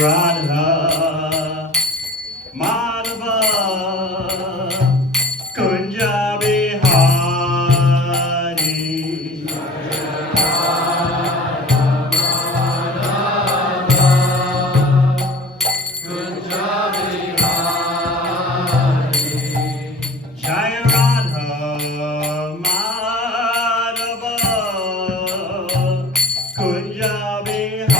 Radha Madhava Kunja Bihari Jai Radha Madhava Kunja Bihari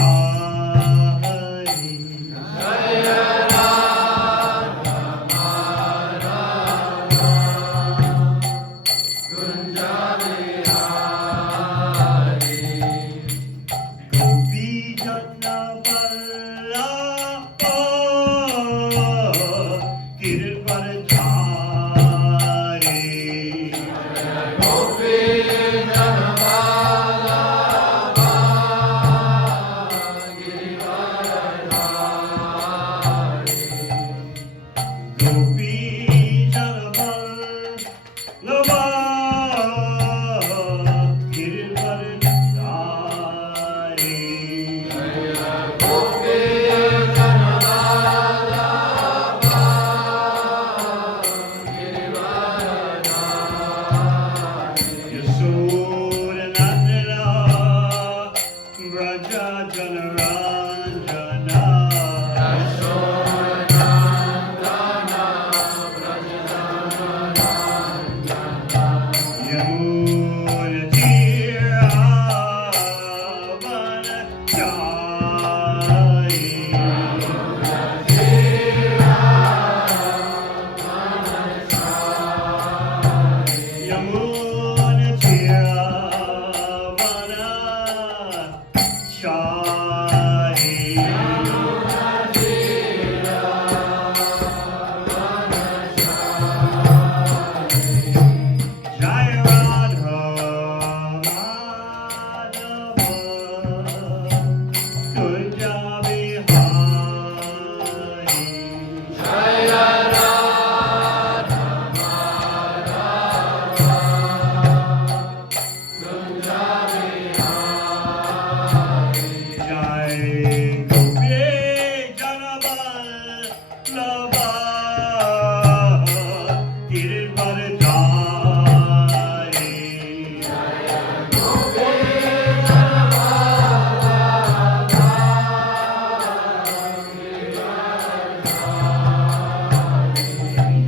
Gopi Jana Vallabha Girvarjari Gopi Jana Vallabha Girvarjari Yasodhanandana Vraja Janaranjana Yamunatira Vanachari Yamunatira Vanachari Jai Radha Madhava Kunja Bihari Jai Gopi Jana Vallabha Girvarjari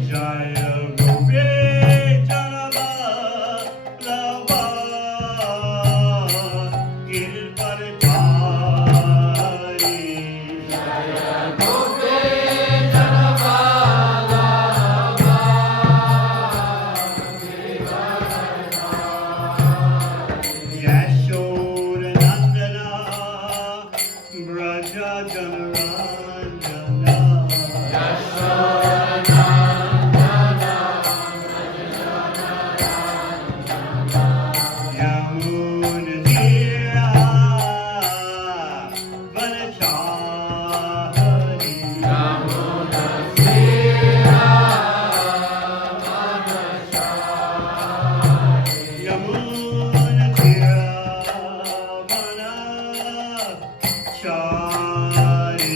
Jai Gopi Jana Vallabha Girvarjari Yasodhanandana Vraja Janaranjana Yamunatira Vanachari Yamunatira Vanachari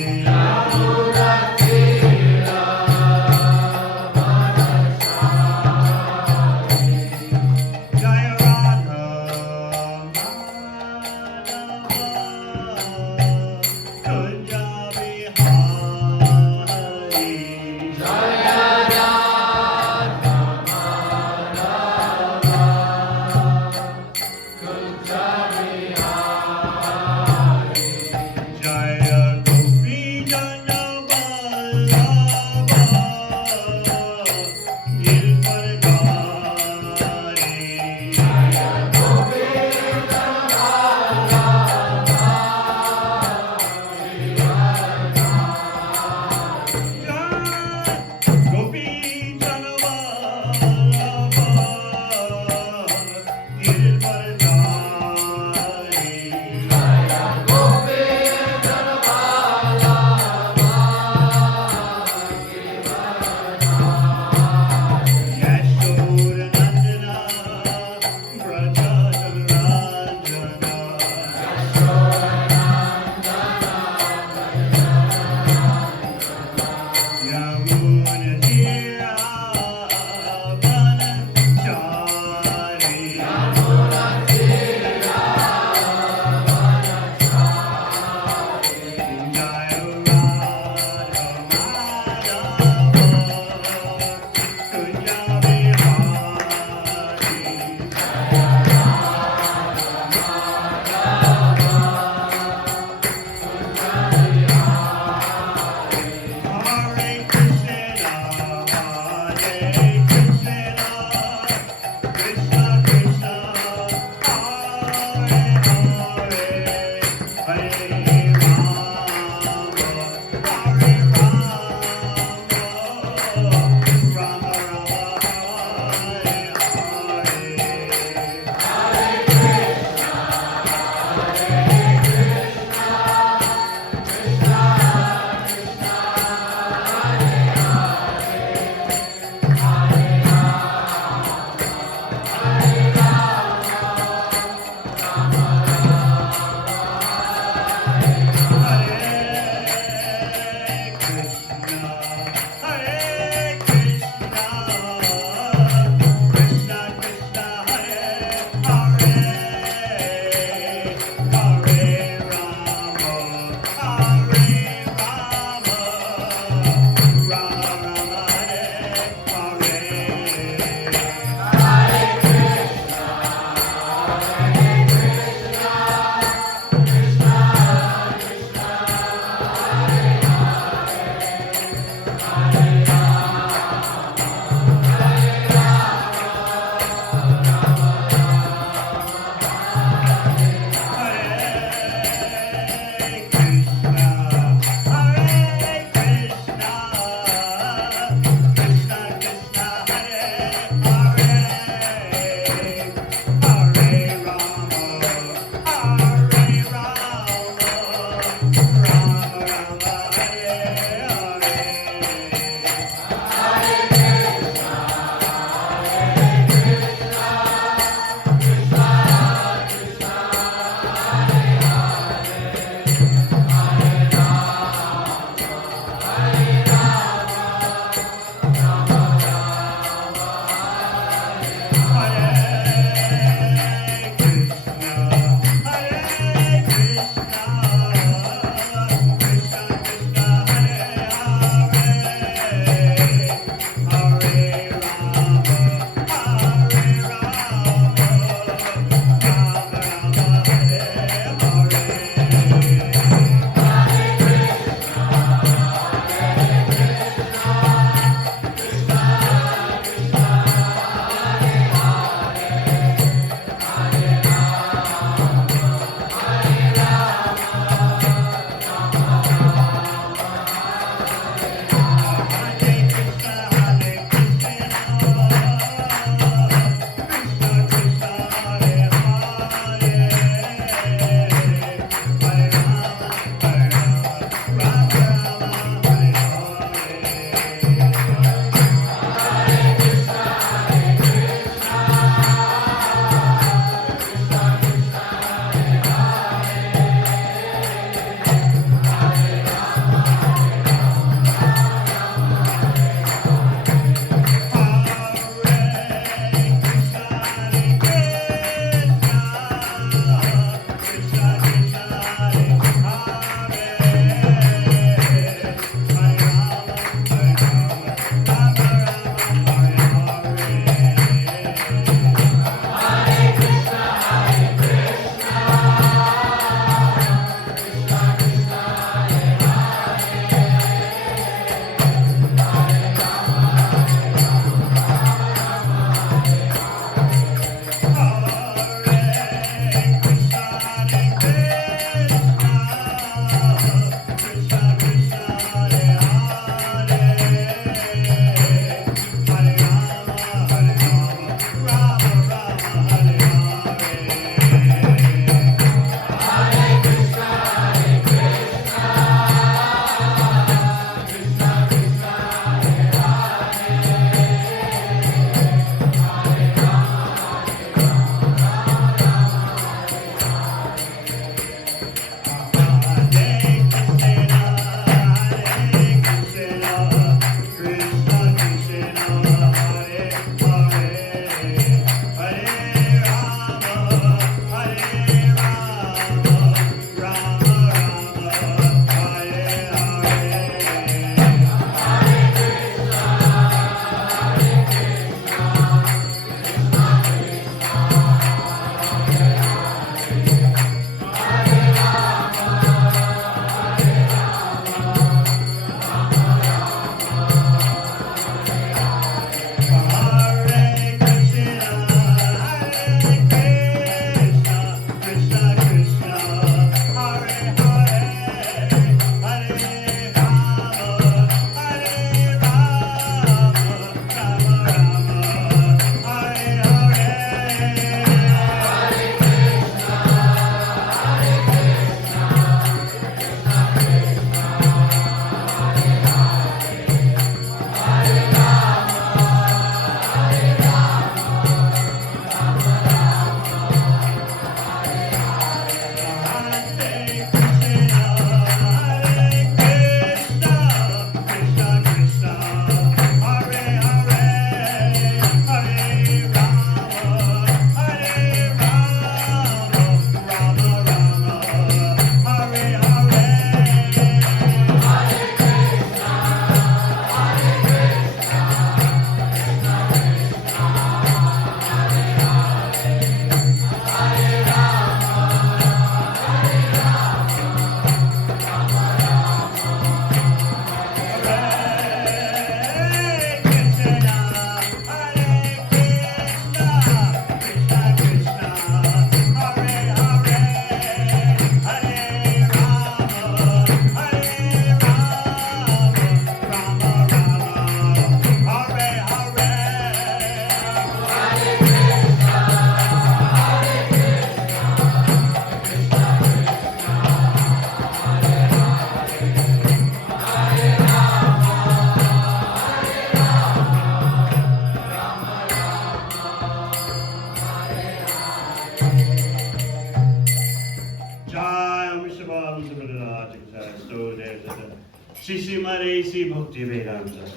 Bhakta Shri Srimad A.C. Bhakti Vedanta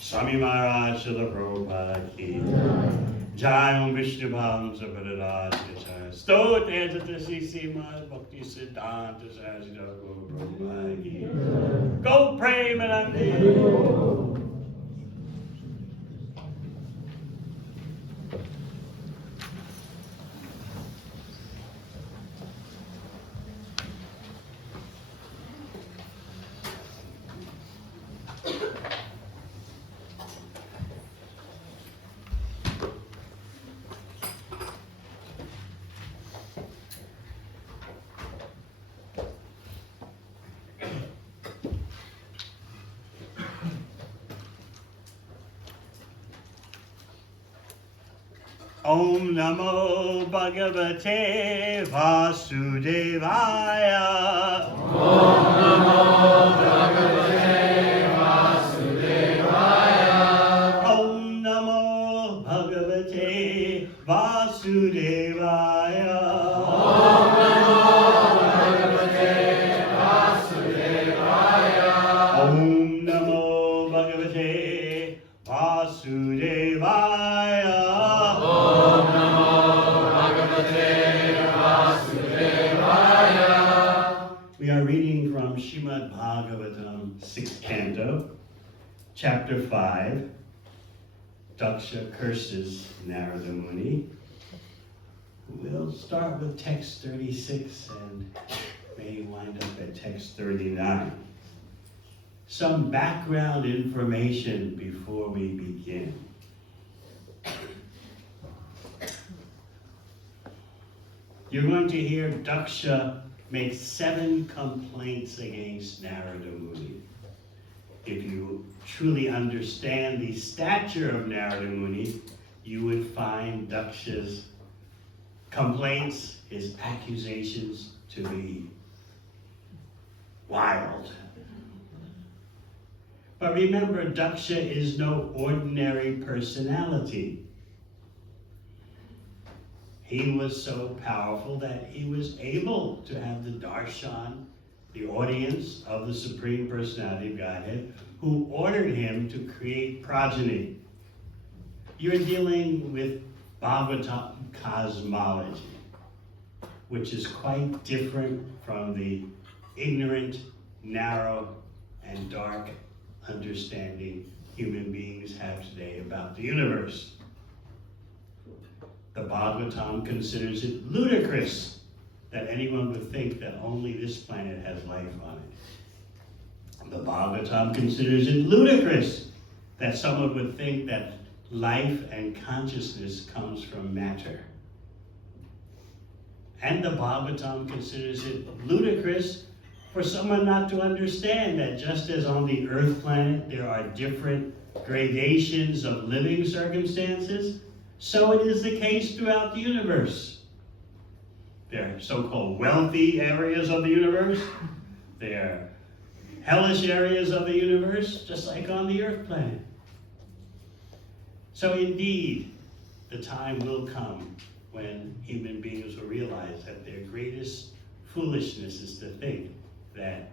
Swami Maharaj Srila Prabhupada Ki Jai Om Vishnu Bham Sapadaraj Kachaya Stot Edita Shri Srimad Bhakti Siddhanta Saraswati Prabhupada Ki Go Premanandi. Om Namo Bhagavate Vasudevaya. Om Namo Bhagavate Vasudevaya. Om Namo Bhagavate Vasudevaya. Om Namo Bhagavate Vasudevaya. Om Namo Bhagavate Vasudevaya. We are reading from Srimad Bhagavatam, 6th canto, chapter 5. Daksha curses Narada Muni. We'll start with text 36 and may wind up at text 39. Some background information before we begin. You're going to hear Daksha make 7 complaints against Narada Muni. If you truly understand the stature of Narada Muni, you would find Daksha's complaints, his accusations, to be wild. But remember, Daksha is no ordinary personality. He was so powerful that he was able to have the darshan, the audience of the Supreme Personality of Godhead, who ordered him to create progeny. You're dealing with Bhagavatam cosmology, which is quite different from the ignorant, narrow, and dark understanding human beings have today about the universe. The Bhagavatam considers it ludicrous that anyone would think that only this planet has life on it. The Bhagavatam considers it ludicrous that someone would think that life and consciousness comes from matter. And the Bhagavatam considers it ludicrous for someone not to understand that just as on the Earth planet there are different gradations of living circumstances, so it is the case throughout the universe. There are so-called wealthy areas of the universe. There are hellish areas of the universe, just like on the Earth planet. So indeed, the time will come when human beings will realize that their greatest foolishness is to think that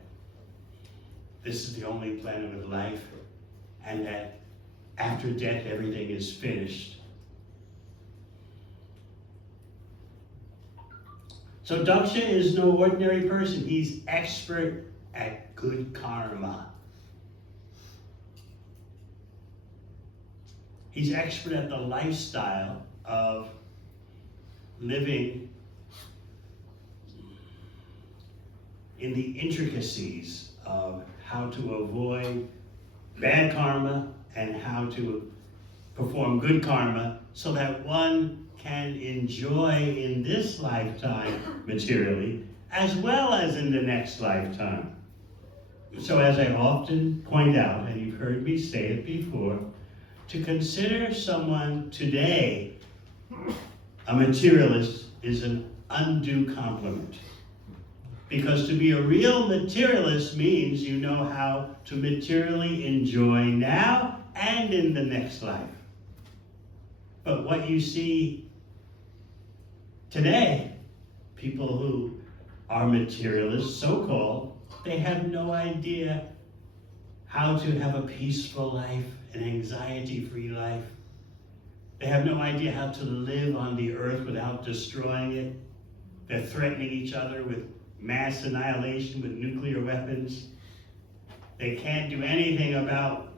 this is the only planet with life and that after death everything is finished. So Daksha is no ordinary person. He's expert at good karma. He's expert at the lifestyle of living in the intricacies of how to avoid bad karma and how to perform good karma so that one can enjoy in this lifetime materially as well as in the next lifetime. So as I often point out, and you've heard me say it before, to consider someone today a materialist is an undue compliment. Because to be a real materialist means you know how to materially enjoy now and in the next life. But what you see today, people who are materialists, so-called, They have no idea how to have a peaceful life, an anxiety-free life. They have no idea how to live on the earth without destroying it. They're threatening each other with mass annihilation, with nuclear weapons. They can't do anything about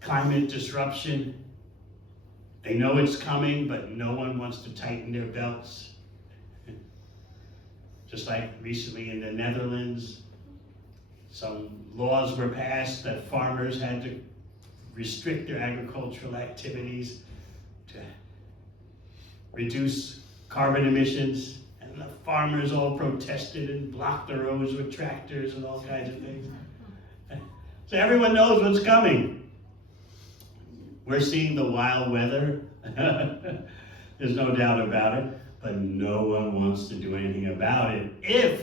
climate disruption. They know it's coming, but no one wants to tighten their belts. Just like recently in the Netherlands, some laws were passed that farmers had to restrict their agricultural activities to reduce carbon emissions, and the farmers all protested and blocked the roads with tractors and all kinds of things. So everyone knows what's coming. We're seeing the wild weather. There's no doubt about it, but no one wants to do anything about it if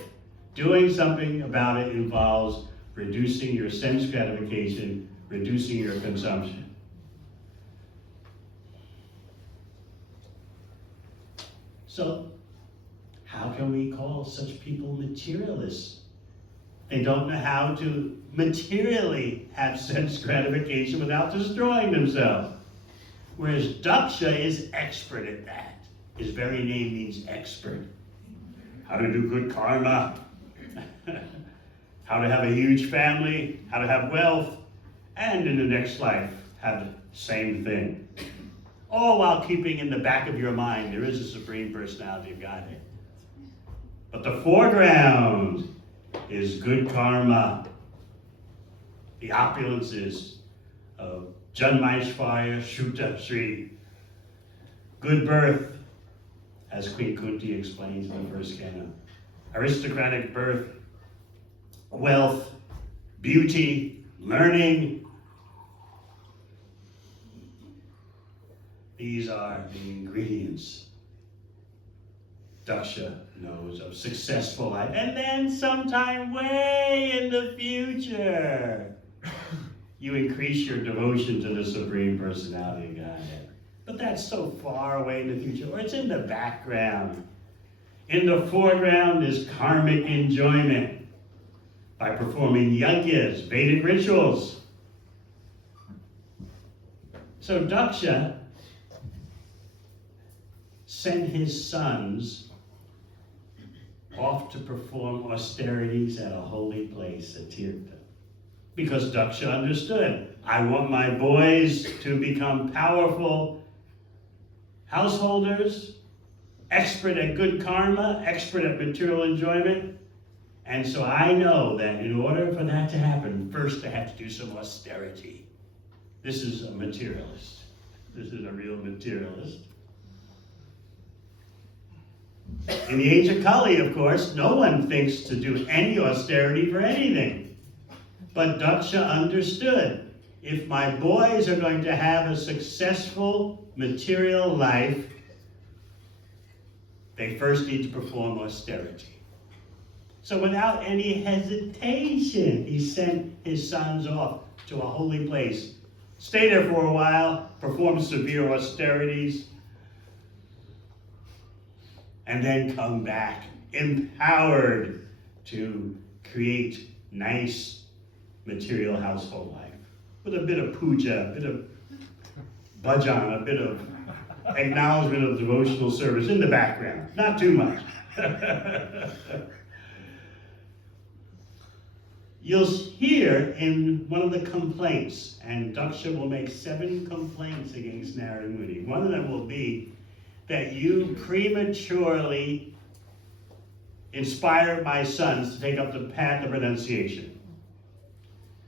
doing something about it involves reducing your sense gratification, reducing your consumption. So, how can we call such people materialists? They don't know how to materially have sense gratification without destroying themselves. Whereas Daksha is expert at that. His very name means expert. How to do good karma, how to have a huge family, how to have wealth, and in the next life have the same thing. All while keeping in the back of your mind there is a Supreme Personality of Godhead. But the foreground is good karma, the opulences of Janmaishvarya Shuta Sri, good birth, as Queen Kunti explains in the first canto, aristocratic birth, wealth, beauty, learning. These are the ingredients Daksha knows of successful life. And then sometime way in the future, you increase your devotion to the Supreme Personality of Godhead. But that's so far away in the future, or it's in the background. In the foreground is karmic enjoyment by performing yajnas, Vedic rituals. So Daksha sent his sons off to perform austerities at a holy place, at Tirtha. Because Daksha understood, I want my boys to become powerful householders, expert at good karma, expert at material enjoyment. And so I know that in order for that to happen, first they have to do some austerity. This is a materialist. This is a real materialist. In the age of Kali, of course, no one thinks to do any austerity for anything. But Daksha understood, if my boys are going to have a successful material life, they first need to perform austerity. So without any hesitation, he sent his sons off to a holy place. Stay there for a while, perform severe austerities, and then come back empowered to create nice material household life with a bit of puja, a bit of bhajan, a bit of acknowledgement of devotional service in the background, not too much. You'll hear in one of the complaints, and Daksha will make 7 complaints against Narada Muni. One of them will be that you prematurely inspired my sons to take up the path of renunciation.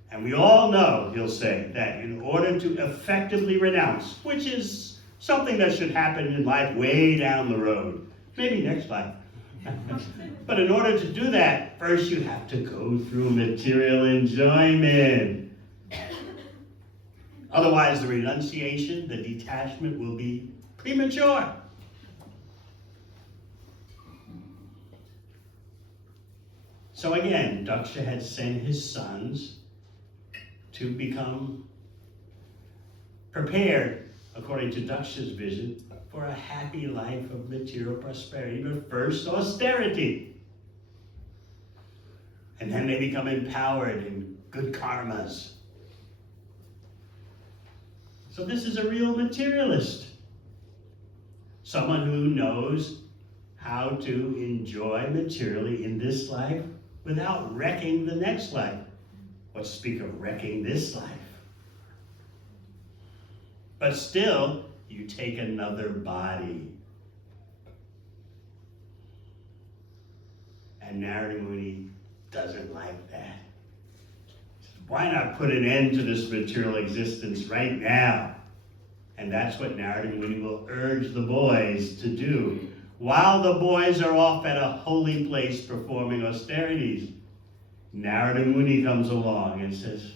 And we all know, he'll say, that in order to effectively renounce, which is something that should happen in life way down the road, maybe next life. But in order to do that, first you have to go through material enjoyment. Otherwise, the renunciation, the detachment will be premature. So again, Daksha had sent his sons to become prepared, according to Daksha's vision, for a happy life of material prosperity, but first austerity. And then they become empowered in good karmas. So this is a real materialist. Someone who knows how to enjoy materially in this life without wrecking the next life. What speak of wrecking this life? But still, you take another body. And Narada Muni doesn't like that. Why not put an end to this material existence right now? And that's what Narada Muni will urge the boys to do. While the boys are off at a holy place performing austerities, Narada Muni comes along and says,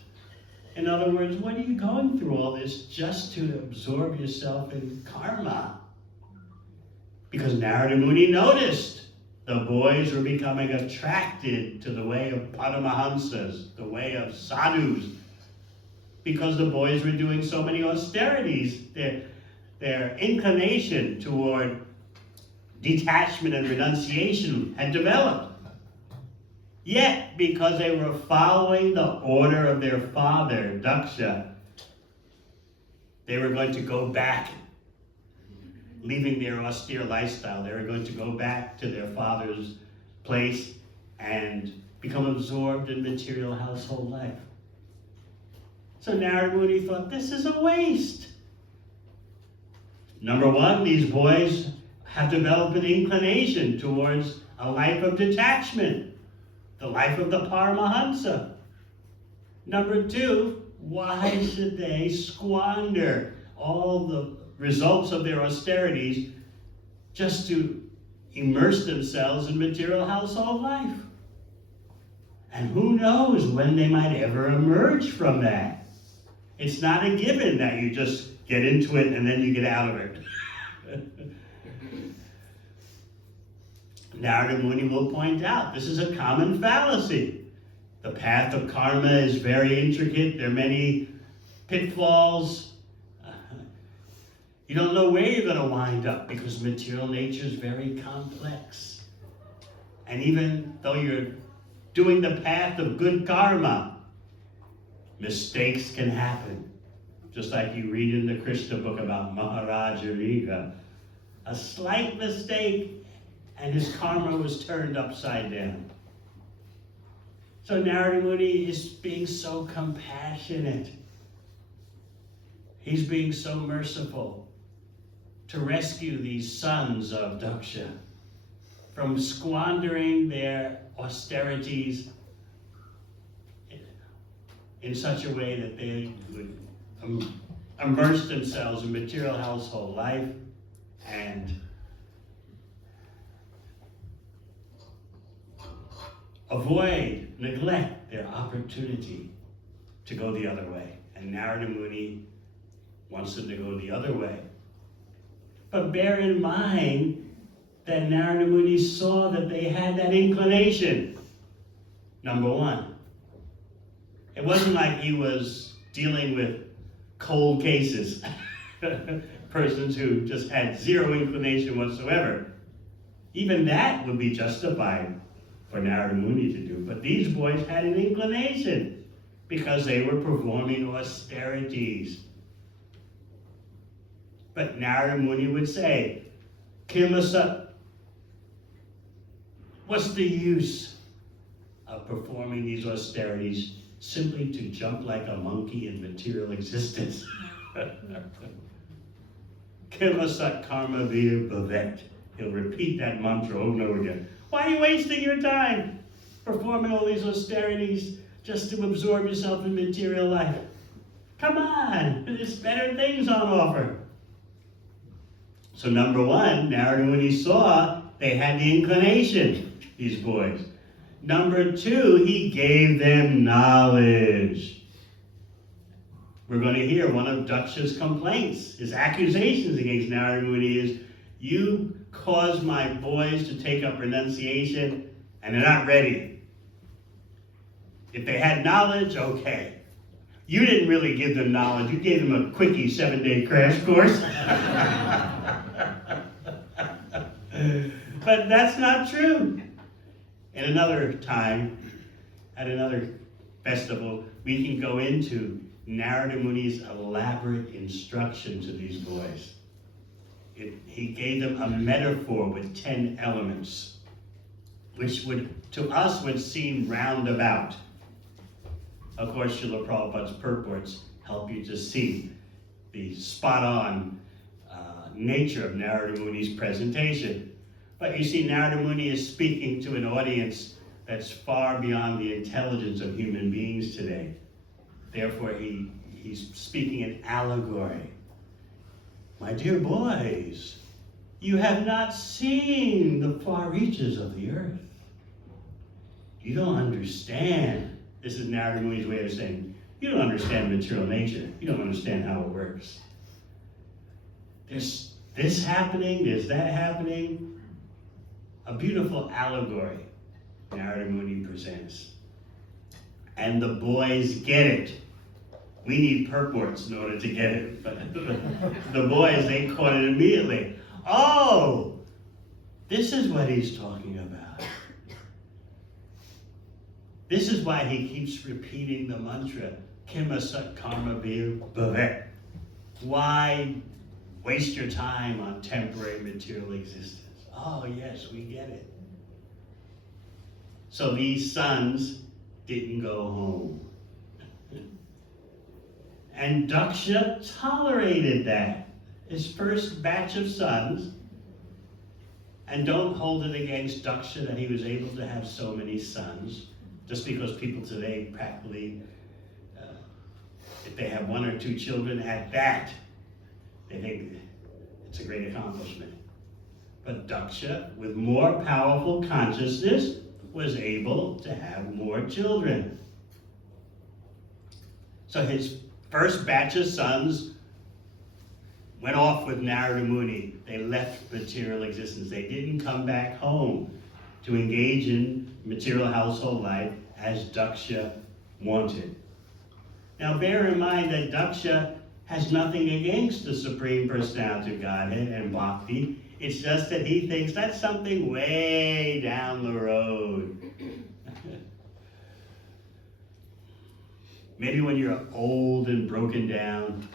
in other words, what are you going through all this just to absorb yourself in karma? Because Narada Muni noticed the boys were becoming attracted to the way of Paramahamsas, the way of sadhus, because the boys were doing so many austerities. Their inclination toward detachment and renunciation had developed. Yet, because they were following the order of their father, Daksha, they were going to go back, leaving their austere lifestyle. They were going to go back to their father's place and become absorbed in material household life. So Narada Muni thought, this is a waste. Number one, these boys have developed an inclination towards a life of detachment, the life of the Paramahamsa. Number two, why should they squander all the results of their austerities just to immerse themselves in material household life? And who knows when they might ever emerge from that. It's not a given that you just get into it and then you get out of it. Narada Muni will point out, this is a common fallacy. The path of karma is very intricate. There are many pitfalls. You don't know where you're going to wind up because material nature is very complex. And even though you're doing the path of good karma, mistakes can happen. Just like you read in the Krishna book about Maharaja Riga. A slight mistake and his karma was turned upside down. So Narada Muni is being so compassionate. He's being so merciful to rescue these sons of Daksha from squandering their austerities in such a way that they would immerse themselves in material household life and neglect their opportunity to go the other way. And Narada Muni wants them to go the other way. But bear in mind that Narada Muni saw that they had that inclination. Number one, it wasn't like he was dealing with cold cases, persons who just had zero inclination whatsoever. Even that would be justified for Narada Muni to do. But these boys had an inclination because they were performing austerities. But Narada Muni would say, Kimasa, what's the use of performing these austerities simply to jump like a monkey in material existence? Kimasa karma vir bhavet. He'll repeat that mantra over and over again. Why are you wasting your time performing all these austerities just to absorb yourself in material life? Come on, there's better things on offer. So number one, Narada Muni saw they had the inclination, these boys. Number two, he gave them knowledge. We're going to hear one of Daksha's complaints, his accusations against Narada Muni is, you caused my boys to take up renunciation and they're not ready. If they had knowledge, okay. You didn't really give them knowledge. You gave them a quickie 7-day crash course. But that's not true. In another time, at another festival, we can go into Narada Muni's elaborate instruction to these boys. He gave them a metaphor with 10 elements, which to us would seem roundabout. Of course, Srila Prabhupada's purports help you to see the spot-on nature of Narada Muni's presentation. But you see, Narada Muni is speaking to an audience that's far beyond the intelligence of human beings today. Therefore, he's speaking in allegory. My dear boys, you have not seen the far reaches of the earth. You don't understand. This is Narada Muni's way of saying, you don't understand material nature. You don't understand how it works. There's this happening, there's that happening. A beautiful allegory Narada Muni presents. And the boys get it. We need purports in order to get it, but the boys, they caught it immediately. Oh, this is what he's talking about. This is why he keeps repeating the mantra, Kima Sat Karma Bhavet. Why waste your time on temporary material existence? Oh yes, we get it. So these sons didn't go home. And Daksha tolerated that. His first batch of sons, and don't hold it against Daksha that he was able to have so many sons, just because people today practically, if they have 1 or 2 children at that, they think it's a great accomplishment. But Daksha, with more powerful consciousness, was able to have more children. So his first batch of sons went off with Narada Muni. They left material existence. They didn't come back home to engage in material household life as Daksha wanted. Now bear in mind that Daksha has nothing against the Supreme Personality of Godhead and Bhakti. It's just that he thinks that's something way down the road. Maybe when you're old and broken down.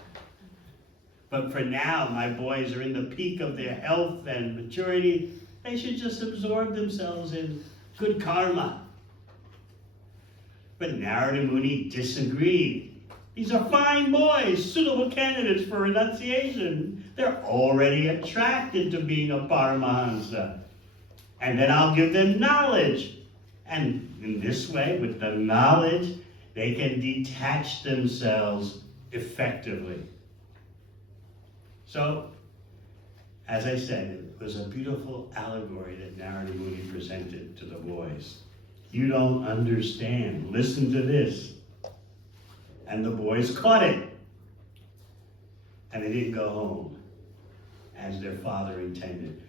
But for now, my boys are in the peak of their health and maturity. They should just absorb themselves in good karma. But Narada Muni disagreed. These are fine boys, suitable candidates for renunciation. They're already attracted to being a Paramahansa. And then I'll give them knowledge. And in this way, with the knowledge, they can detach themselves effectively. So, as I said, it was a beautiful allegory that Narada Muni presented to the boys. You don't understand. Listen to this. And the boys caught it. And they didn't go home as their father intended.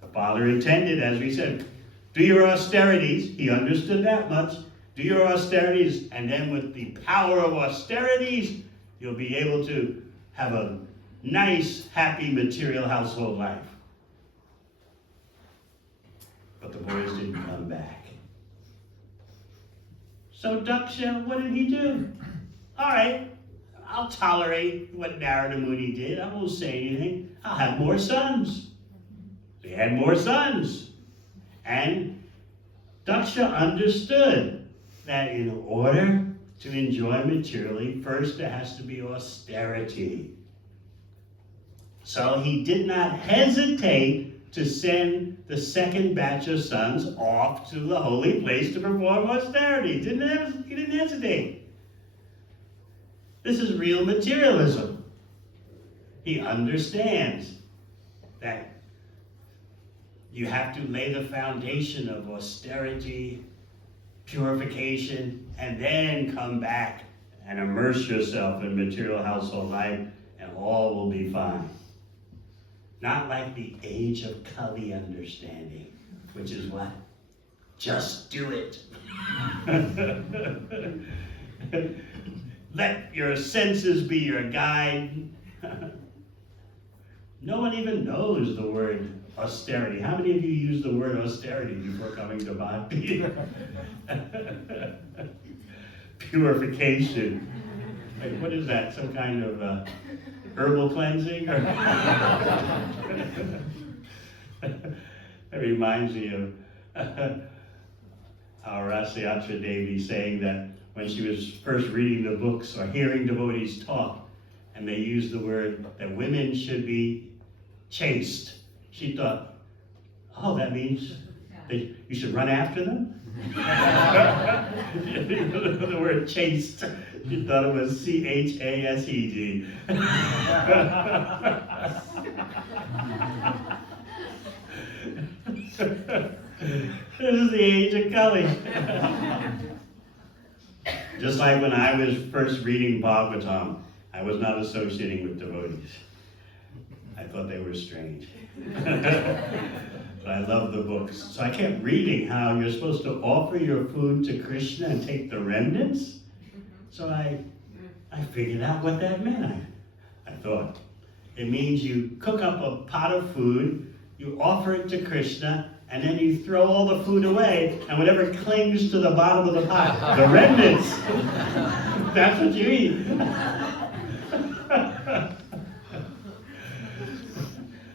The father intended, as we said, do your austerities. He understood that much. Do your austerities, and then with the power of austerities, you'll be able to have a nice, happy, material household life. But the boys didn't come back. So Daksha, what did he do? All right, I'll tolerate what Narada Muni did. I won't say anything. I'll have more sons. They had more sons. And Daksha understood that in order to enjoy materially, first there has to be austerity. So he did not hesitate to send the second batch of sons off to the holy place to perform austerity. He didn't hesitate. This is real materialism. He understands that you have to lay the foundation of austerity, purification, and then come back and immerse yourself in material household life, and all will be fine. Not like the age of Kali understanding, which is what? Just do it. Let your senses be your guide. No one even knows the word austerity. How many of you use the word austerity before coming to Bhakti? purification. Wait, what is that? Some kind of herbal cleansing? That reminds me of our Rasyatra Devi saying that when she was first reading the books or hearing devotees talk, and they used the word that women should be chaste, she thought, oh, that means that you should run after them? The word chaste, she thought it was C-H-A-S-E-D. This is the age of Kali. Just like when I was first reading Bhagavatam, I was not associating with devotees. I thought they were strange. But I love the books. So I kept reading how you're supposed to offer your food to Krishna and take the remnants. So I figured out what that meant. I thought, it means you cook up a pot of food, you offer it to Krishna, and then you throw all the food away, and whatever clings to the bottom of the pot, the remnants, that's what you eat.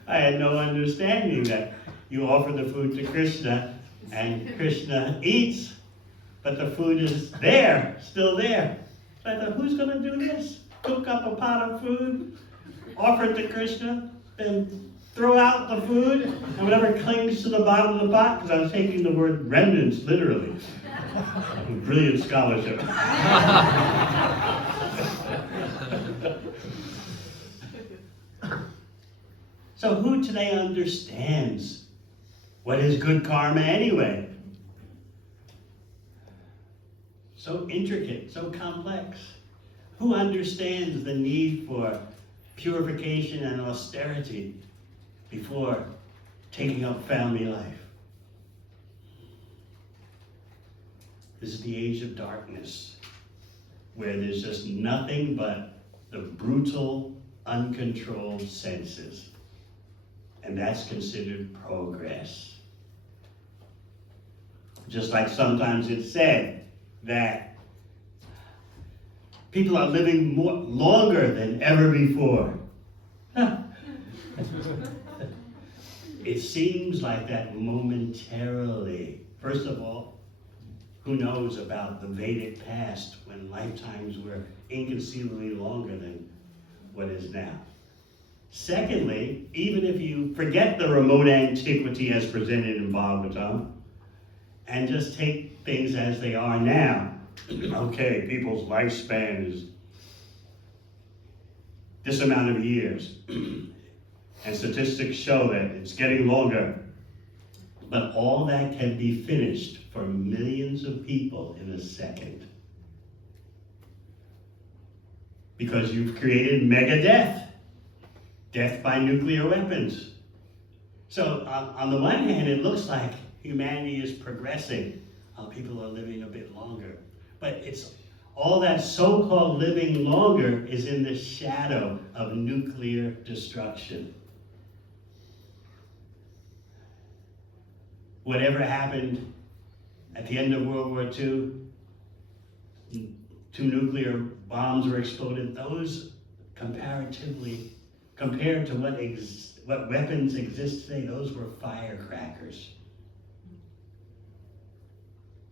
I had no understanding that you offer the food to Krishna, and Krishna eats, but the food is there, still there. So I thought, who's going to do this? Cook up a pot of food, offer it to Krishna, then throw out the food, and whatever clings to the bottom of the pot, because I was taking the word remnants literally. Brilliant scholarship. So who today understands what is good karma anyway? So intricate, so complex. Who understands the need for purification and austerity before taking up family life? This is the age of darkness, where there's just nothing but the brutal, uncontrolled senses. And that's considered progress. Just like sometimes it's said that people are living longer than ever before. It seems like that momentarily. First of all, who knows about the Vedic past when lifetimes were inconceivably longer than what is now. Secondly, even if you forget the remote antiquity as presented in Bhagavatam and just take things as they are now, okay, people's lifespan is this amount of years, and statistics show that it's getting longer, but all that can be finished for millions of people in a second. Because you've created mega death. Death by nuclear weapons. So on the one hand, it looks like humanity is progressing. People are living a bit longer. But it's all that so-called living longer is in the shadow of nuclear destruction. Whatever happened at the end of World War II, 2 nuclear bombs were exploded. Those comparatively, compared to what weapons exist today, those were firecrackers.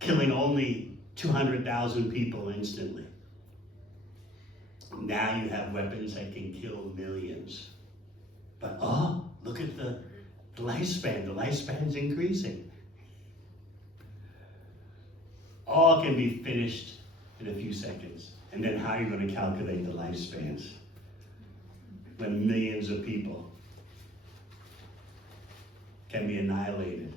Killing only 200,000 people instantly. Now you have weapons that can kill millions. But look at the lifespan. The lifespan's increasing. All can be finished in a few seconds. And then how are you going to calculate the lifespans when millions of people can be annihilated?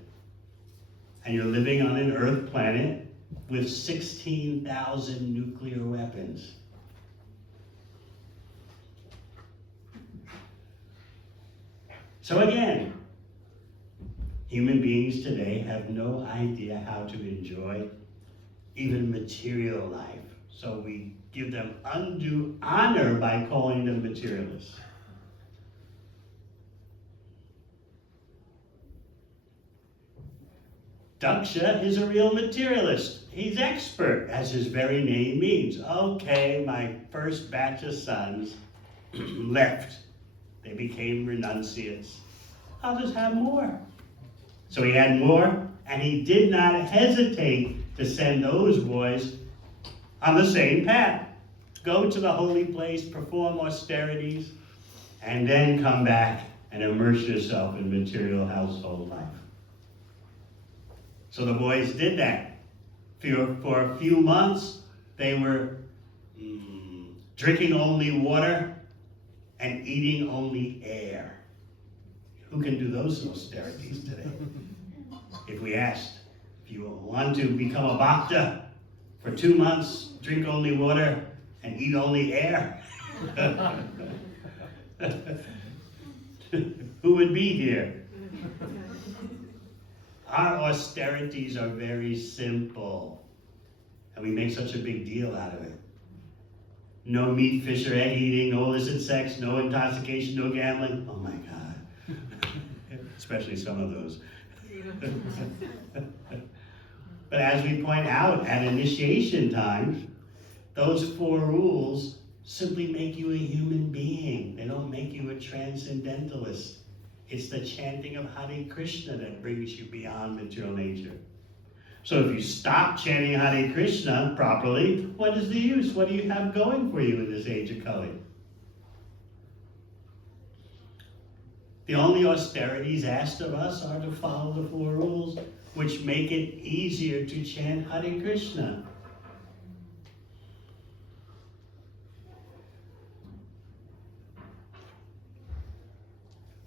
And you're living on an Earth planet with 16,000 nuclear weapons. So again, human beings today have no idea how to enjoy even material life. So we give them undue honor by calling them materialists. Daksha is a real materialist. He's expert, as his very name means. Okay, my first batch of sons left. They became renunciates. I'll just have more. So he had more, and he did not hesitate to send those boys on the same path. Go to the holy place, perform austerities, and then come back and immerse yourself in material household life. So the boys did that. For a few months, they were drinking only water and eating only air. Who can do those austerities today? If we asked, if you want to become a Bhakti for 2 months, drink only water and eat only air, who would be here? Our austerities are very simple, and we make such a big deal out of it. No meat, fish, or egg eating, no illicit sex, no intoxication, no gambling. Oh my God. Especially some of those. But as we point out at initiation time, those 4 rules simply make you a human being. They don't make you a transcendentalist. It's the chanting of Hare Krishna that brings you beyond material nature. So if you stop chanting Hare Krishna properly, what is the use? What do you have going for you in this age of Kali? The only austerities asked of us are to follow the 4 rules, which make it easier to chant Hare Krishna.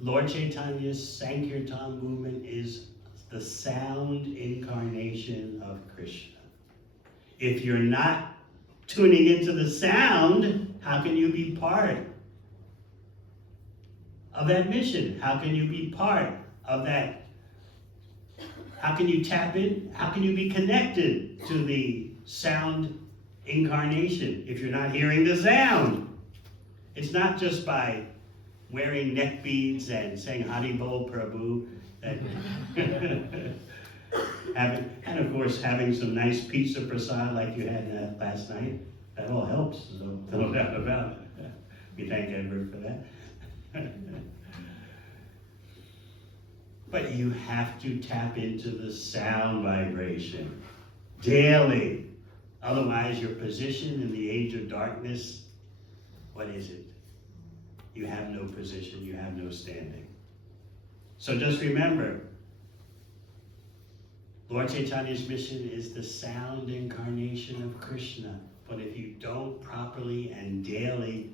Lord Chaitanya's Sankirtan movement is the sound incarnation of Krishna. If you're not tuning into the sound, how can you be part of that mission? How can you be part of that? How can you tap in? How can you be connected to the sound incarnation if you're not hearing the sound? It's not just by wearing neck beads and saying Hari Bol Prabhu, and of course having some nice pizza prasad like you had last night. That all helps, so no doubt about it. We thank Edward for that. But you have to tap into the sound vibration daily. Otherwise, your position in the age of darkness, what is it? You have no position, you have no standing. So just remember, Lord Chaitanya's mission is the sound incarnation of Krishna. But if you don't properly and daily,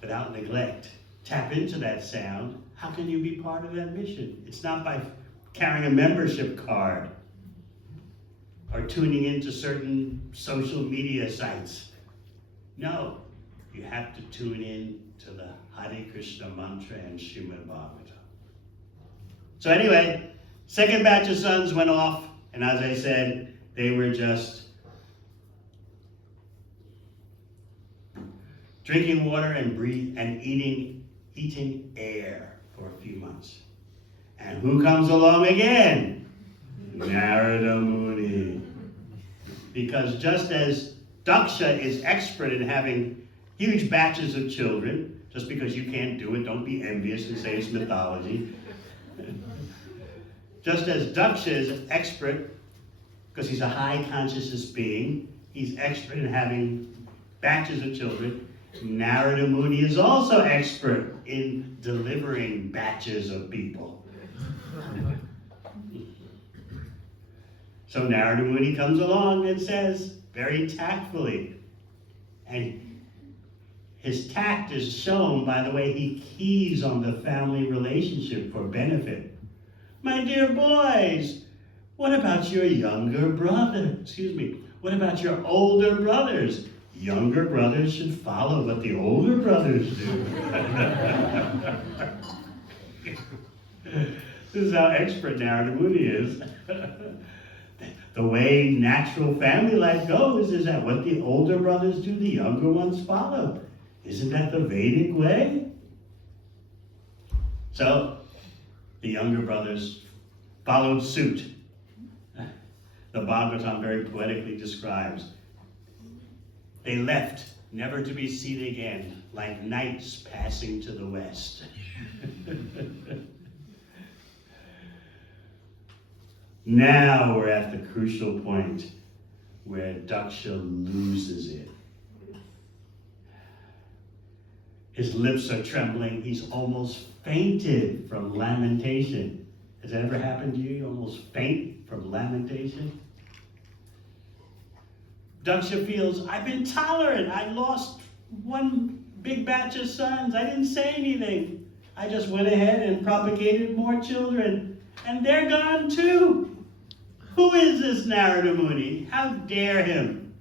without neglect, tap into that sound, how can you be part of that mission? It's not by carrying a membership card or tuning into certain social media sites. No, you have to tune in to the Hare Krishna mantra and Srimad Bhagavatam. So anyway, second batch of sons went off, and as I said, they were just drinking water and eating air for a few months. And who comes along again? Narada Muni. Because just as Daksha is expert in having huge batches of children, just because you can't do it, don't be envious and say it's mythology. Just as Daksha is expert, because he's a high consciousness being, he's expert in having batches of children, Narada Muni is also expert in delivering batches of people. So Narada Muni comes along and says, very tactfully, and his tact is shown by the way he keys on the family relationship for benefit. My dear boys, what about your younger brother? What about your older brothers? Younger brothers should follow what the older brothers do. This is how expert Narada Muni is. The way natural family life goes is that what the older brothers do, the younger ones follow. Isn't that the Vedic way? So, the younger brothers followed suit. the Bhagavatam very poetically describes. They left, never to be seen again, like knights passing to the west. Now we're at the crucial point where Daksha loses it. His lips are trembling. He's almost fainted from lamentation. Has that ever happened to you? You almost faint from lamentation? Daksha feels, I've been tolerant. I lost one big batch of sons. I didn't say anything. I just went ahead and propagated more children. And they're gone too. Who is this Narada Muni? How dare him?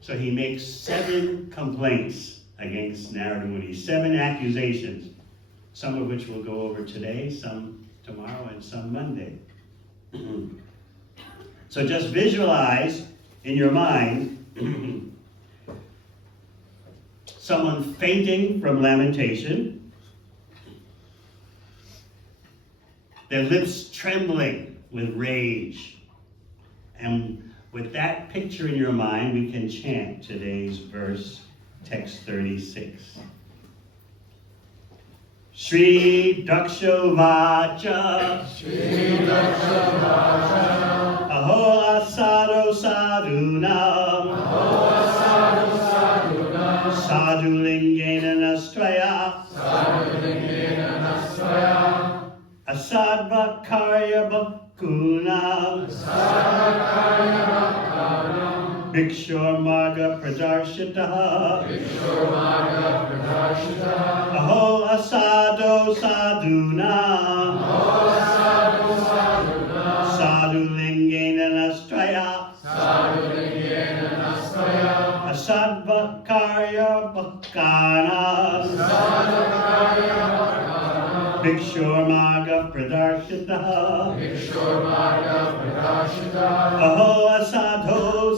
So he makes 7 complaints against Narada Muni, 7 accusations, some of which we'll go over today, some tomorrow, and some Monday. So just visualize in your mind someone fainting from lamentation, their lips trembling with rage. And with that picture in your mind, we can chant today's verse, text 36. Shri Daksha Vacha, Shri Daksha Vacha, Aho Asado Sadunam, Aho Asado Sadunam, Sadhu Lingena Nastvaya, Sadhu Lingena Nastvaya, Asadva Karya Bhakunam, Sadvakarya Bhakanam, Bhikshur Marga Pradarshitaha, Bhikshur Marga Pradarshitaha, Aho Asado Sadunam, Aho Asado Sadunam, Sadhu Lingena Nastvaya, Sadhu Lingena Nastvaya, Asadva Karya Bhakanam, Sadvakarya Bhakanam, Bhikshur Marga Pradarshitaha, Bhikshur Marga Pradarshitaha, Aho Asado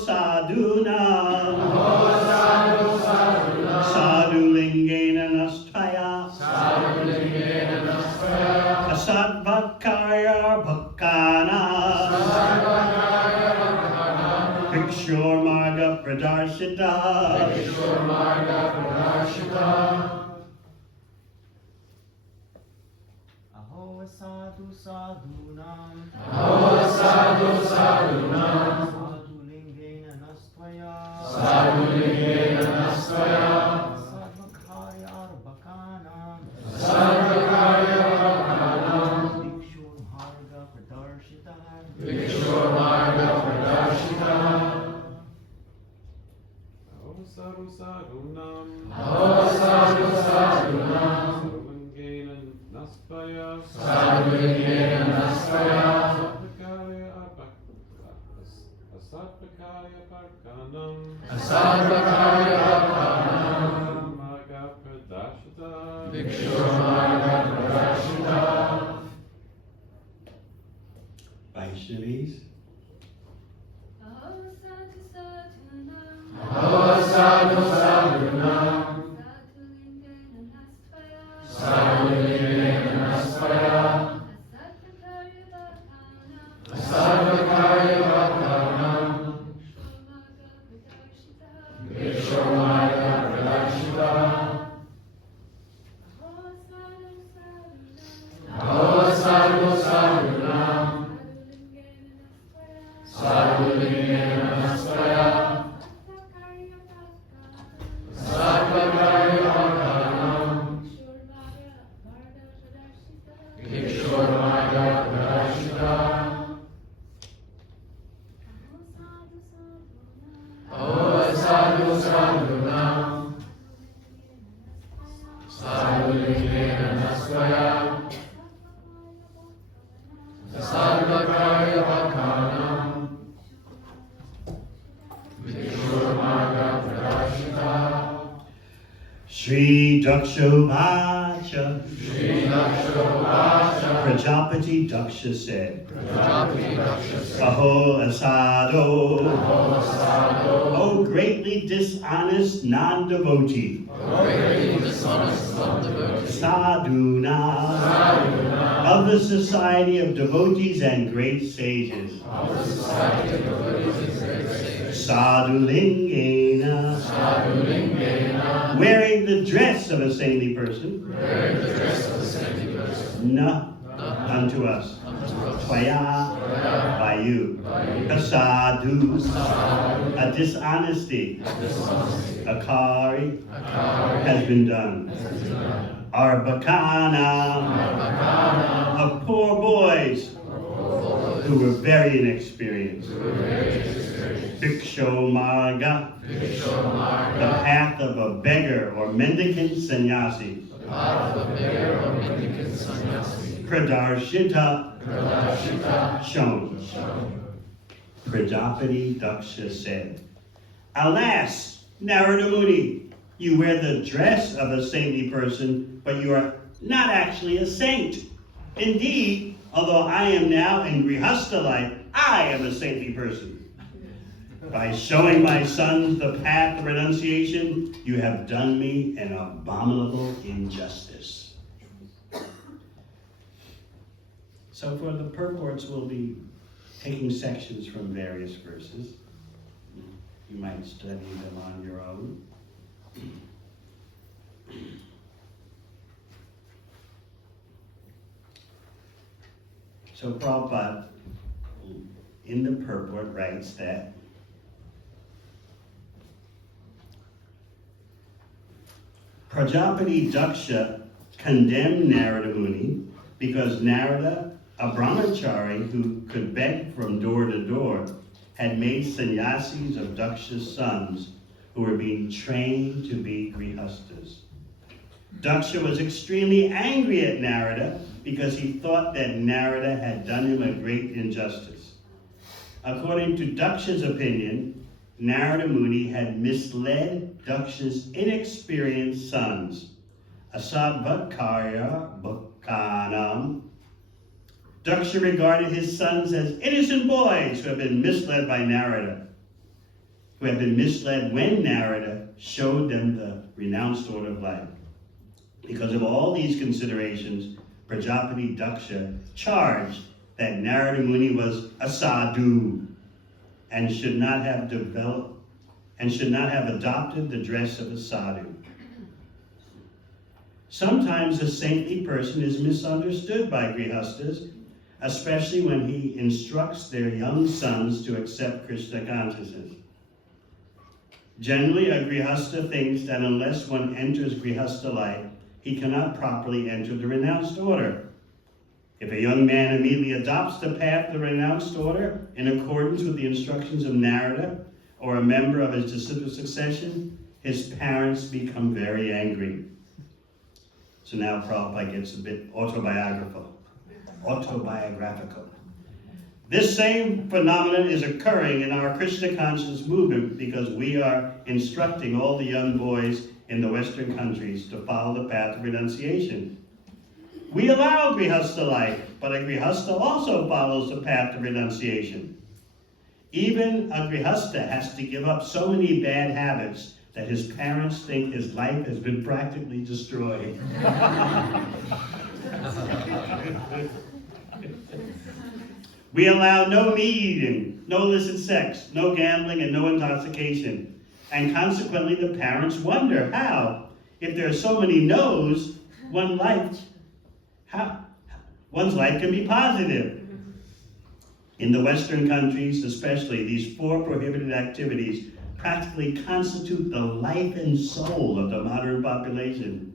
Sadunam, Aho Asado Sadunam, Sadhu Lingena Nastvaya, Sadhu Lingena Nastvaya, Asadva Karya Bhakanam, Sadvakarya Bhakanam, Bhikshur Marga Pradarshitaha, Bhikshur Marga Pradarshitaha, Aho sadhu sadhunam, Aho Asado Sadunam, sadhu lingena nastvaya, Sadhu Lingena Nastvaya, sadvakarya bhakanam, Sadvakarya Bhakanam, bhikshur marga pradarshitaha, Bhikshur Marga Pradarshitaha, Aho sadhu sadhunam, Aho Asado Sadunam, Sarvangena Nastvaya, Sadhu Lingena Nastvaya, Asatvakarya Bhakanam, Sadvakarya Bhakanam, Marga Pradashita, Bhikshur Marga Pradarshitaha, Vaishnavis. Aho Asado Sadunam, Sadhu Lingena Nastvaya, Sadvakarya Bhakanam, Bhikshur Marga Pradarshitaha, Aho Asado Sadunam, Sadhu Lingena Nastvaya, Sadvakarya Bhakanam, Bhikshur Marga Pradarshitaha, Aho Asado Sadunam, Sadhu Lingena Nastvaya, Sadvakarya Bhakanam, Bhikshur Marga Pradarshitaha, Shri Daksha Uvacha. Shri Daksha Uvacha. Prajapati Daksha said, Prajapati Daksha said, Aho asado, O Sadhu, O greatly dishonest non-devotee, O greatly dishonest non-devotee, sadhuna, Sadhuna, of the society of devotees and great sages, of the society of devotees and great sages, sadhulingena, Sadhu Lingena, wearing the dress of a saintly person, wearing the dress of a saintly person, na, unto us, unto us, tvaya, by you, a sadhu, a dishonesty, a kari, has been done. Our bakana, of poor boys who were very inexperienced. Bhiksho marga, the path of a beggar or mendicant sannyasi. Pradarshita, shown. Prajapati Daksha said, Alas, Narada Muni, you wear the dress of a saintly person, but you are not actually a saint. Indeed, although I am now in Grihastha life, I am a saintly person. By showing my sons the path of renunciation, you have done me an abominable injustice. So for the purports, we'll be taking sections from various verses. You might study them on your own. So Prabhupada, in the purport, writes that Prajapati Daksha condemned Narada Muni because Narada, a brahmachari who could beg from door to door, had made sannyasis of Daksha's sons who were being trained to be grihastas. Daksha was extremely angry at Narada because he thought that Narada had done him a great injustice. According to Daksha's opinion, Narada Muni had misled Daksha's inexperienced sons, Asadvakarya Bhakanam. Daksha regarded his sons as innocent boys who had been misled by Narada, who had been misled when Narada showed them the renounced order of life. Because of all these considerations, Prajapati Daksha charged that Narada Muni was a sadhu and should not have adopted the dress of a sadhu. Sometimes a saintly person is misunderstood by grihastas, especially when he instructs their young sons to accept Krishna consciousness. Generally, a grihasta thinks that unless one enters grihasta life, he cannot properly enter the renounced order. If a young man immediately adopts the path of the renounced order in accordance with the instructions of Narada or a member of his disciplic succession, his parents become very angry. So now Prabhupada gets a bit autobiographical. This same phenomenon is occurring in our Krishna consciousness movement because we are instructing all the young boys in the Western countries to follow the path of renunciation. We allow grihastha life, but a grihastha also follows the path of renunciation. Even a grihastha has to give up so many bad habits that his parents think his life has been practically destroyed. We allow no meat eating, no illicit sex, no gambling, and no intoxication. And consequently, the parents wonder how, if there are so many no's, one's life can be positive. In the Western countries, especially, these 4 prohibited activities practically constitute the life and soul of the modern population.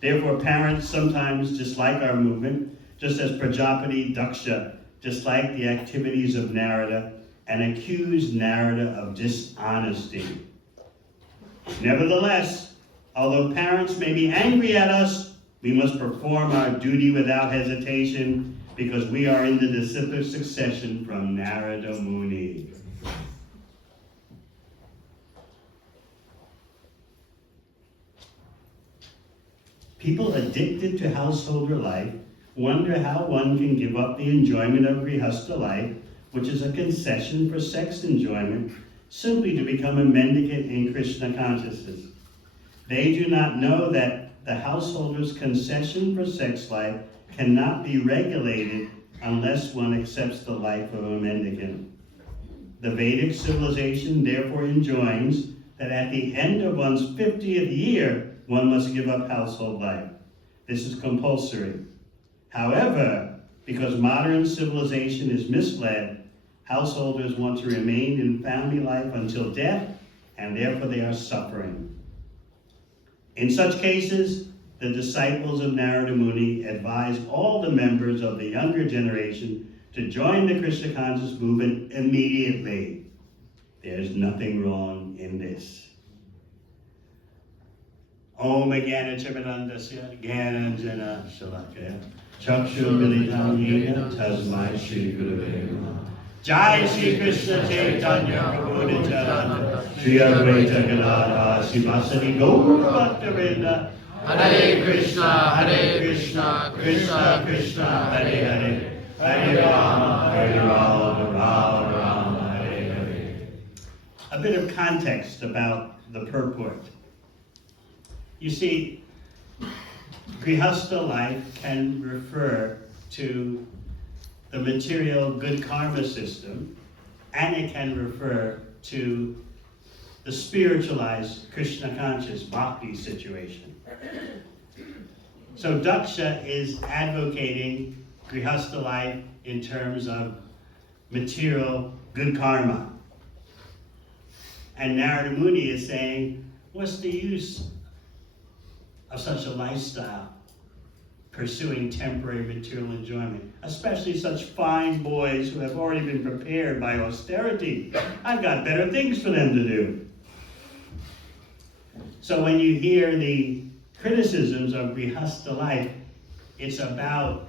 Therefore, parents sometimes dislike our movement, just as Prajapati Daksha disliked the activities of Narada and accused Narada of dishonesty. Nevertheless, although parents may be angry at us, we must perform our duty without hesitation because we are in the disciplic succession from Narada Muni. People addicted to householder life wonder how one can give up the enjoyment of grihastha life, which is a concession for sex enjoyment, simply to become a mendicant in Krishna consciousness. They do not know that the householder's concession for sex life cannot be regulated unless one accepts the life of a mendicant. The Vedic civilization therefore enjoins that at the end of one's 50th year, one must give up household life. This is compulsory. However, because modern civilization is misled, householders want to remain in family life until death, and therefore they are suffering. In such cases, the disciples of Narada Muni advise all the members of the younger generation to join the Krishna conscious movement immediately. There's nothing wrong in this. Om Jnana Timirandasya Jnananjana Shalakaya Chakshu Militam Yena Tasmai Shri Gurave Namaha. Jai Shri Krishna Chaitanya Prabhu Nityananda Shri Advaita Gadadhara Sivasadi Gaura Bhaktavinda Hare Krishna, Krishna Krishna, Hare Hare, Hare Rama, Rama, Rama, Hare Hare. A bit of context about the purport. You see, grihastha life can refer to the material good karma system, and it can refer to the spiritualized Krishna conscious Bhakti situation. So Daksha is advocating grihastha life in terms of material good karma. And Narada Muni is saying, what's the use of such a lifestyle, pursuing temporary material enjoyment, especially such fine boys who have already been prepared by austerity? I've got better things for them to do. So when you hear the criticisms of grihastha life, it's about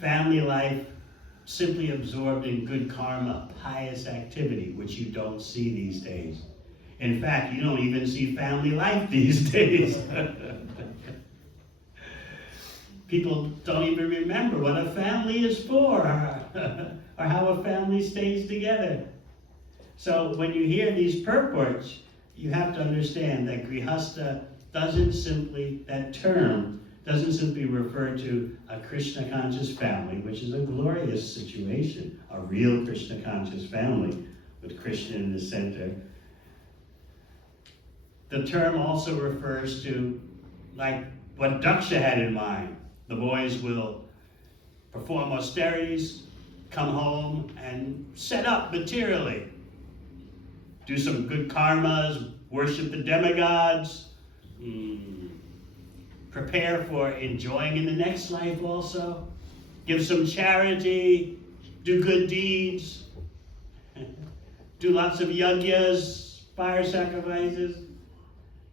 family life simply absorbed in good karma, pious activity, which you don't see these days. In fact, you don't even see family life these days. People don't even remember what a family is for, or how a family stays together. So when you hear these purports, you have to understand that grihastha that term doesn't simply refer to a Krishna conscious family, which is a glorious situation, a real Krishna conscious family with Krishna in the center. The term also refers to, like what Daksha had in mind. The boys will perform austerities, come home, and set up materially. Do some good karmas, worship the demigods, prepare for enjoying in the next life also, give some charity, do good deeds, do lots of yajnas, fire sacrifices.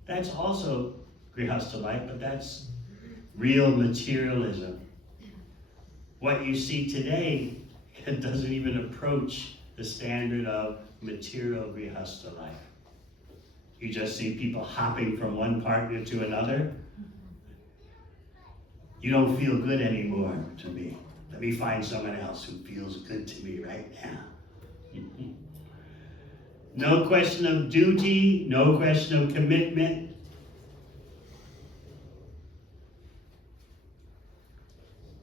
That's also grihastha life, but that's real materialism. What you see today, it doesn't even approach the standard of material grihastha life. You just see people hopping from one partner to another. You don't feel good anymore to me. Let me find someone else who feels good to me right now. No question of duty, no question of commitment.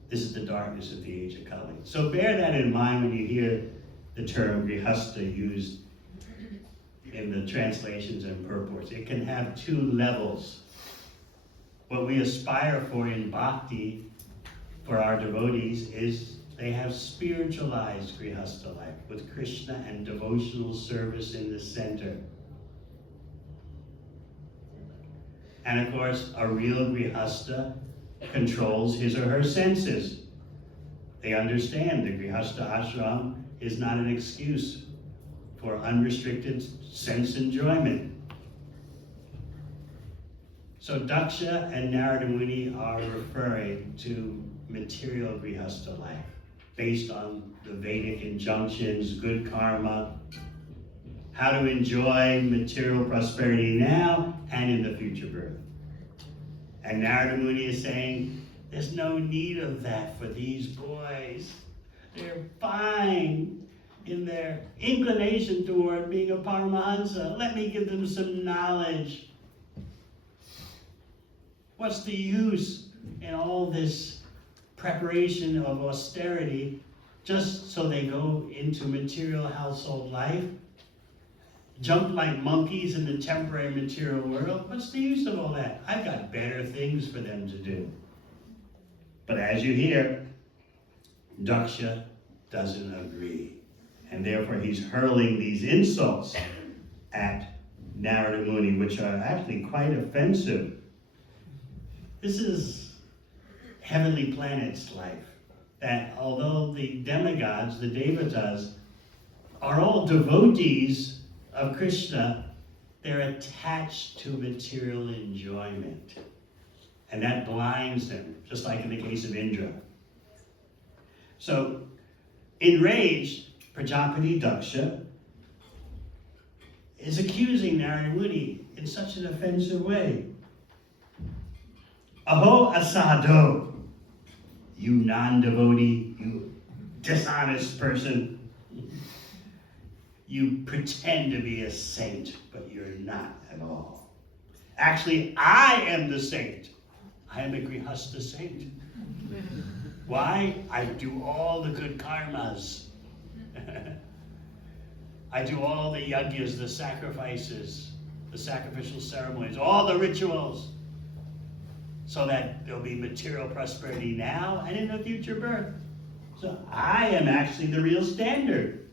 This is the darkness of the age of Kali. So bear that in mind when you hear the term grihastha used in the translations and purports. It can have two levels. What we aspire for in Bhakti for our devotees is they have spiritualized grihastha life with Krishna and devotional service in the center. And of course, a real grihastha controls his or her senses. They understand the grihastha ashram is not an excuse for unrestricted sense enjoyment. So Daksha and Narada Muni are referring to material grihastha life based on the Vedic injunctions, good karma, how to enjoy material prosperity now and in the future birth. And Narada Muni is saying, there's no need of that for these boys. They're fine in their inclination toward being a Paramahansa. Let me give them some knowledge. What's the use in all this preparation of austerity just so they go into material household life? Jump like monkeys in the temporary material world? What's the use of all that? I've got better things for them to do. But as you hear, Daksha doesn't agree. And therefore he's hurling these insults at Narada Muni, which are actually quite offensive. This is heavenly planets life. That although the demigods, the devatas, are all devotees of Krishna, they're attached to material enjoyment. And that blinds them, just like in the case of Indra. So, enraged, Prajapati Daksha is accusing Narada Muni in such an offensive way. Aho asado, you non-devotee, you dishonest person. You pretend to be a saint, but you're not at all. Actually, I am the saint. I am a Grihastha saint. Why? I do all the good karmas. I do all the yajnas, the sacrifices, the sacrificial ceremonies, all the rituals, so that there'll be material prosperity now and in a future birth. So I am actually the real standard.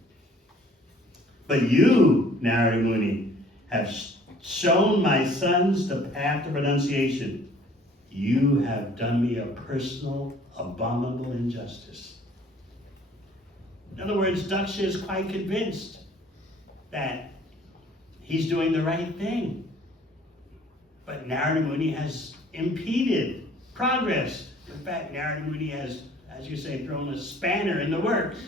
But you, Narada Muni, have shown my sons the path of renunciation. You have done me a personal, abominable injustice. In other words, Daksha is quite convinced that he's doing the right thing. But Narada Muni has impeded progress. In fact, Narada Muni has, as you say, thrown a spanner in the works.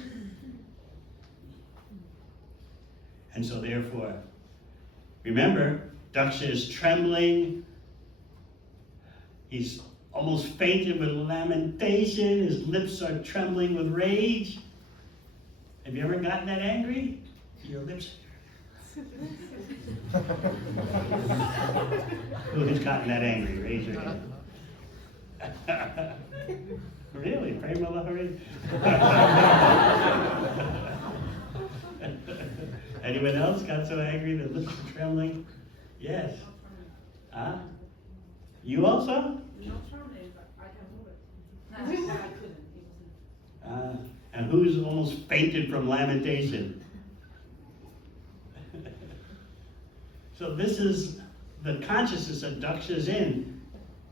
And so therefore, remember, Daksha is trembling. He's almost fainted with lamentation. His lips are trembling with rage. Have you ever gotten that angry? Your lips. Who's gotten that angry? Raise your hand. Really? Prema Lahari? Anyone else got so angry that lips are trembling? Yes. Huh? You also? Not trembling, but I can move it. I couldn't. And who's almost fainted from lamentation? So this is the consciousness that Daksha is in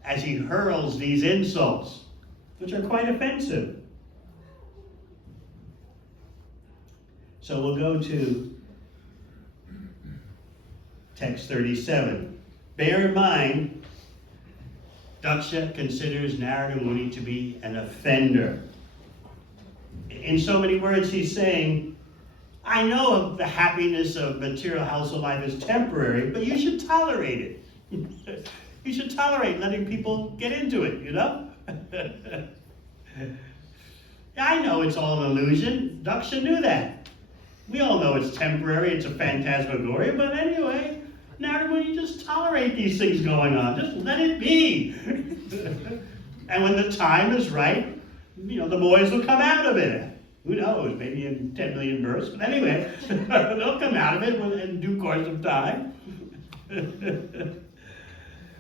as he hurls these insults, which are quite offensive. So we'll go to text 37. Bear in mind, Daksha considers Narada Muni to be an offender. In so many words, he's saying, I know of the happiness of material household life is temporary, but you should tolerate it. You should tolerate letting people get into it, you know? I know it's all an illusion. Daksha knew that. We all know it's temporary, it's a phantasmagoria, but anyway, Narada Muni, just tolerate these things going on. Just let it be. And when the time is right, you know, the boys will come out of it. Who knows, maybe in 10 million births, but anyway, they'll come out of it in due course of time.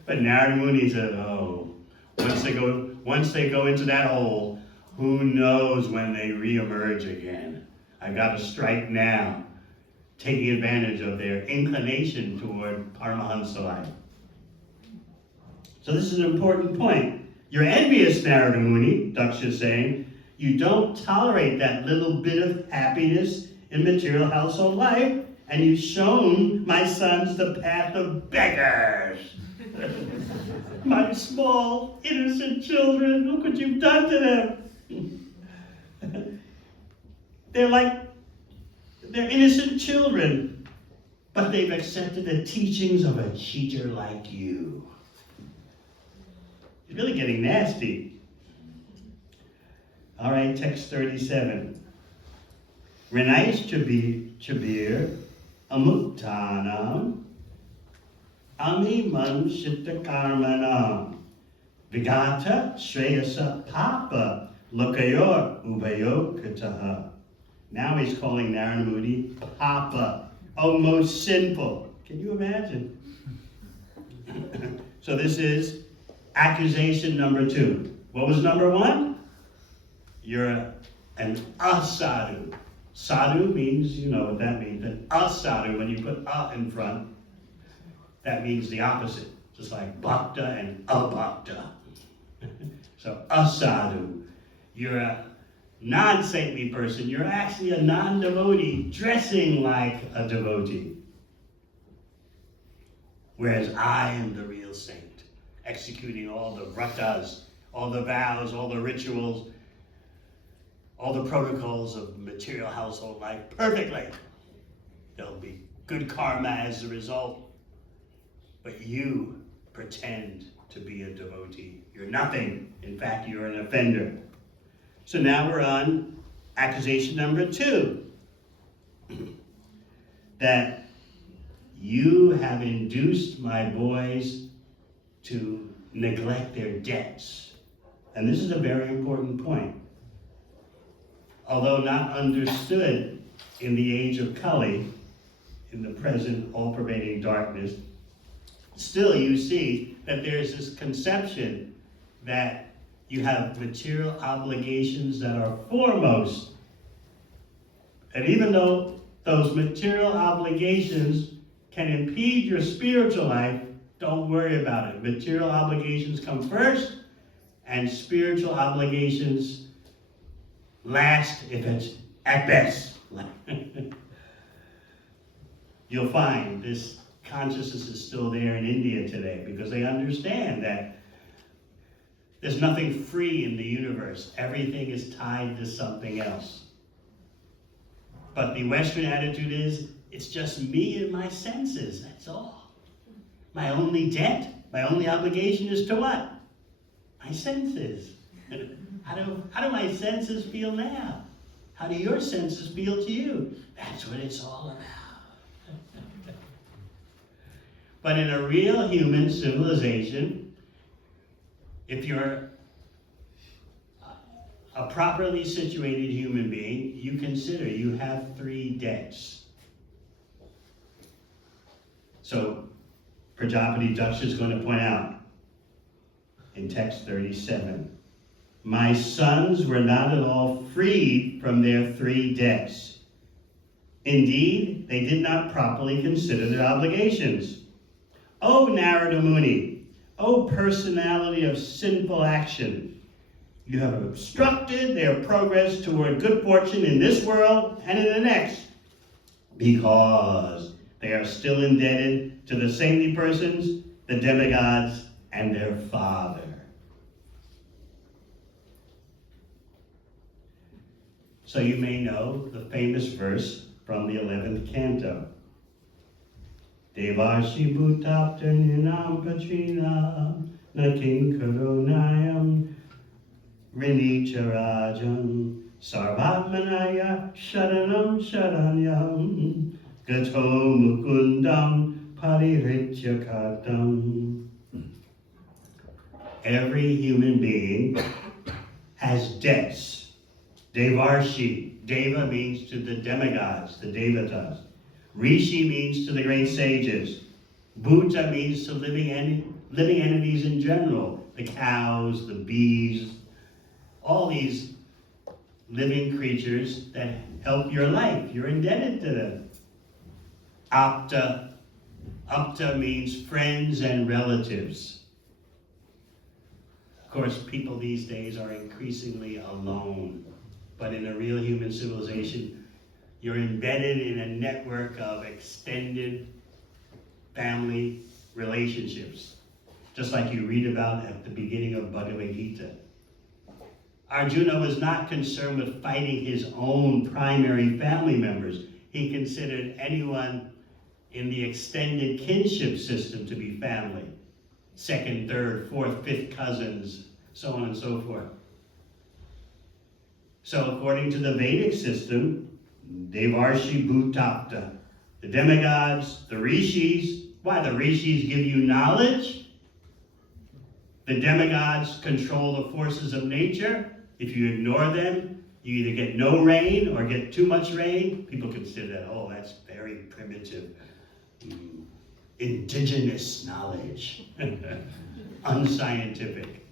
But Narada Muni said, oh, once they go into that hole, who knows when they re-emerge again. I've got to strike now, taking advantage of their inclination toward Paramahansa life. So this is an important point. You're envious, Narada Muni, Daksha is saying. You don't tolerate that little bit of happiness in material household life, and you've shown my sons the path of beggars. My small, innocent children, look what you've done to them. They're innocent children, but they've accepted the teachings of a cheater like you. It's really getting nasty. All right, text 37. Renais Chabir Amuktanam Amiman Shitakarmanam Vigata Shreyasa Papa Lokayor Ubayokataha. Now he's calling Narada Muni Papa. Oh, most sinful. Can you imagine? So this is accusation number 2. What was number 1? You're an asadhu. Sadhu means, you know what that means. An asadhu, when you put a in front, that means the opposite. Just like bhakta and abhakta. So asadhu. You're a non-saintly person. You're actually a non-devotee dressing like a devotee. Whereas I am the real saint, executing all the vratas, all the vows, all the rituals, all the protocols of material household life perfectly. There'll be good karma as a result. But you pretend to be a devotee. You're nothing. In fact, you're an offender. So now we're on accusation number 2. That you have induced my boys to neglect their debts. And this is a very important point. Although not understood in the age of Kali, in the present all-pervading darkness, still you see that there's this conception that you have material obligations that are foremost. And even though those material obligations can impede your spiritual life, don't worry about it. Material obligations come first, and spiritual obligations last, if it's at best. You'll find this consciousness is still there in India today because they understand that there's nothing free in the universe. Everything is tied to something else. But the Western attitude is, it's just me and my senses, that's all. My only debt, my only obligation is to what? My senses. How do my senses feel now? How do your senses feel to you? That's what it's all about. But in a real human civilization, if you're a properly situated human being, you consider you have 3 debts. So Prajapati Daksha is going to point out in text 37, my sons were not at all freed from their 3 debts. Indeed, they did not properly consider their obligations. O Narada Muni, O personality of sinful action, you have obstructed their progress toward good fortune in this world and in the next, because they are still indebted to the saintly persons, the demigods, and their father. So you may know the famous verse from the 11th canto. Devashi bhutaptaninam patrina naking karonayam rinicharajam sarvatmanaya sharanam sharanyam gato mukundam parirityakatam. Every human being has debts. Devarshi, Deva means to the demigods, the Devatas. Rishi means to the great sages. Bhuta means to living entities in general. The cows, the bees, all these living creatures that help your life. You're indebted to them. Apta. Apta means friends and relatives. Of course, people these days are increasingly alone. But in a real human civilization, you're embedded in a network of extended family relationships, just like you read about at the beginning of Bhagavad Gita. Arjuna was not concerned with fighting his own primary family members. He considered anyone in the extended kinship system to be family. second, third, fourth, fifth cousins, so on and so forth. So according to the Vedic system, Devarshi Bhutapta, the demigods, the rishis, why the rishis give you knowledge? The demigods control the forces of nature. If you ignore them, you either get no rain or get too much rain. People consider that, oh, that's very primitive. Indigenous knowledge. Unscientific.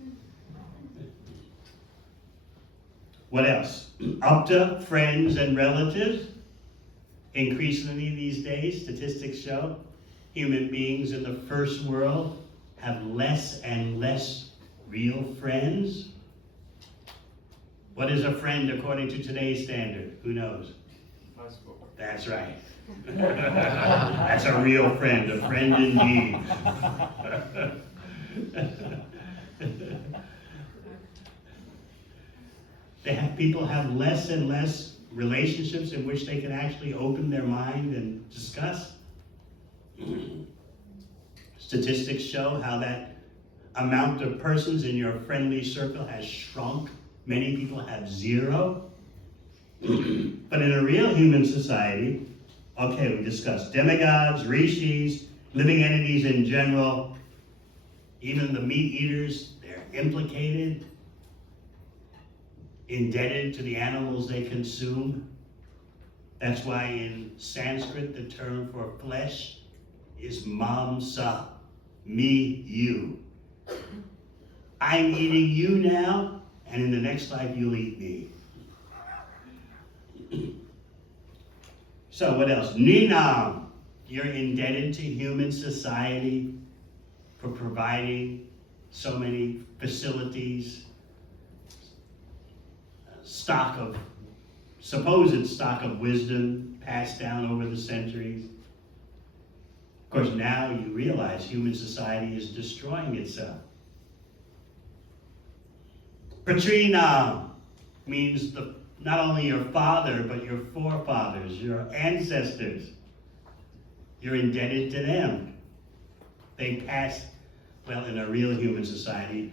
What else? Upta, friends and relatives. Increasingly these days, statistics show, human beings in the first world have less and less real friends. What is a friend according to today's standard? Who knows? Facebook. That's right. That's a real friend, a friend indeed. People have less and less relationships in which they can actually open their mind and discuss. Statistics show how that amount of persons in your friendly circle has shrunk. Many people have zero. But in a real human society, okay, we discussed demigods, rishis, living entities in general, even the meat eaters, they're implicated, indebted to the animals they consume. That's why in Sanskrit the term for flesh is mamsa, me, you. I'm eating you now, and in the next life you'll eat me. So what else? Ninam, you're indebted to human society for providing so many facilities, supposed stock of wisdom passed down over the centuries. Of course, now you realize human society is destroying itself. Patrinam means not only your father, but your forefathers, your ancestors. You're indebted to them. They passed, well, in a real human society,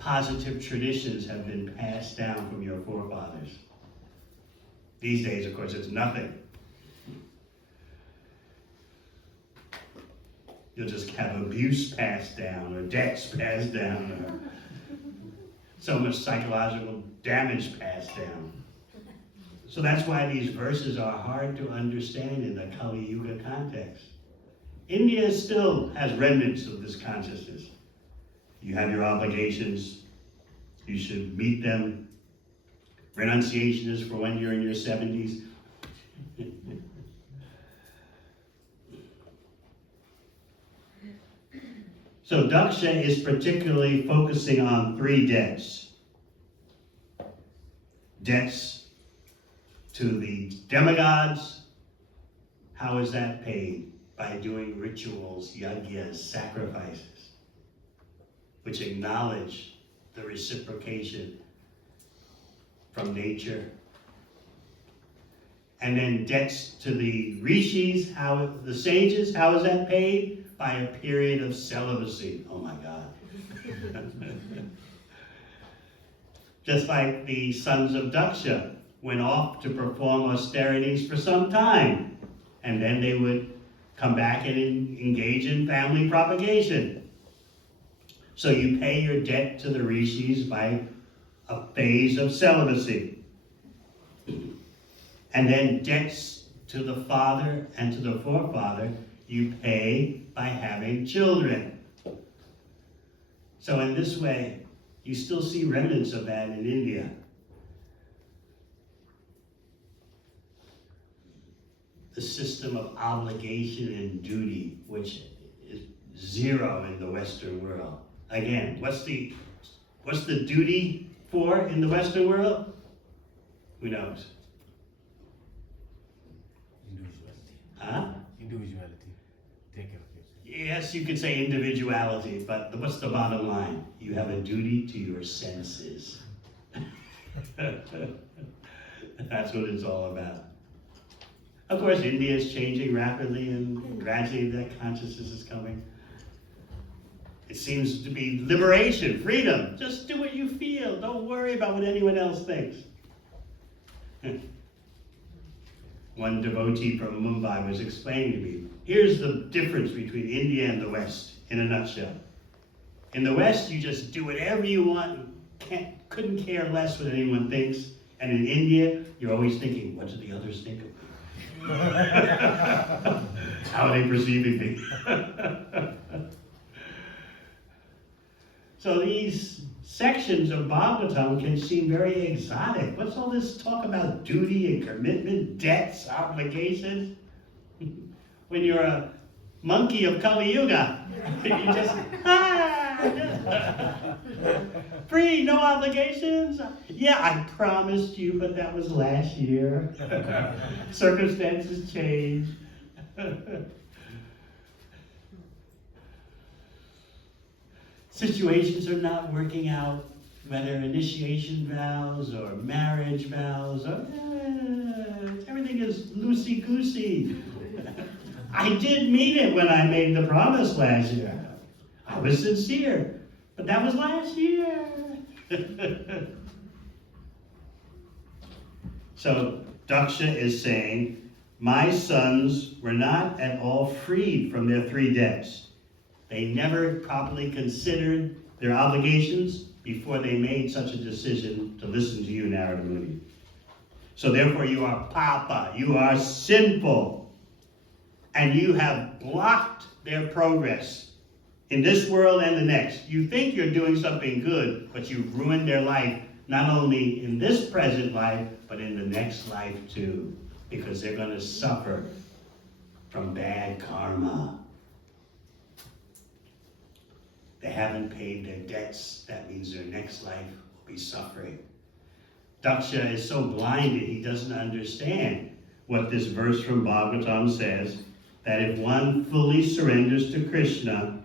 positive traditions have been passed down from your forefathers. These days, of course, it's nothing. You'll just have abuse passed down, or debts passed down, or so much psychological damage passed down. So that's why these verses are hard to understand in the Kali Yuga context. India still has remnants of this consciousness. You have your obligations, you should meet them. Renunciation is for when you're in your 70s. So Daksha is particularly focusing on 3 debts. Debts to the demigods. How is that paid? By doing rituals, yajnas, sacrifices, which acknowledge the reciprocation from nature. And then debts to the rishis, the sages, how is that paid? By a period of celibacy. Oh my God. Just like the sons of Daksha went off to perform austerities for some time, and then they would come back and engage in family propagation. So you pay your debt to the rishis by a phase of celibacy. And then debts to the father and to the forefather you pay by having children. So in this way, you still see remnants of that in India. The system of obligation and duty, which is zero in the Western world. Again, what's the duty for in the Western world? Who knows? Individuality. Huh? Individuality. Take care of yourself. Yes, you could say individuality, but what's the bottom line? You have a duty to your senses. That's what it's all about. Of course, India is changing rapidly, and gradually that consciousness is coming. It seems to be liberation, freedom. Just do what you feel. Don't worry about what anyone else thinks. One devotee from Mumbai was explaining to me, here's the difference between India and the West, in a nutshell. In the West, you just do whatever you want, couldn't care less what anyone thinks. And in India, you're always thinking, what do the others think of me? How are they perceiving me? So these sections of Bhagavatam can seem very exotic. What's all this talk about duty and commitment, debts, obligations? When you're a monkey of Kali Yuga, you just, free, no obligations. Yeah, I promised you, but that was last year. Circumstances change. Situations are not working out, whether initiation vows or marriage vows, or, everything is loosey-goosey. I did mean it when I made the promise last year. I was sincere, but that was last year. So Daksha is saying, my sons were not at all freed from their 3 debts. They never properly considered their obligations before they made such a decision to listen to you, Narada Muni. So therefore you are papa, you are sinful, and you have blocked their progress in this world and the next. You think you're doing something good, but you've ruined their life, not only in this present life, but in the next life too, because they're going to suffer from bad karma. They haven't paid their debts. That means their next life will be suffering. Daksha is so blinded, he doesn't understand what this verse from Bhagavatam says, that if one fully surrenders to Krishna,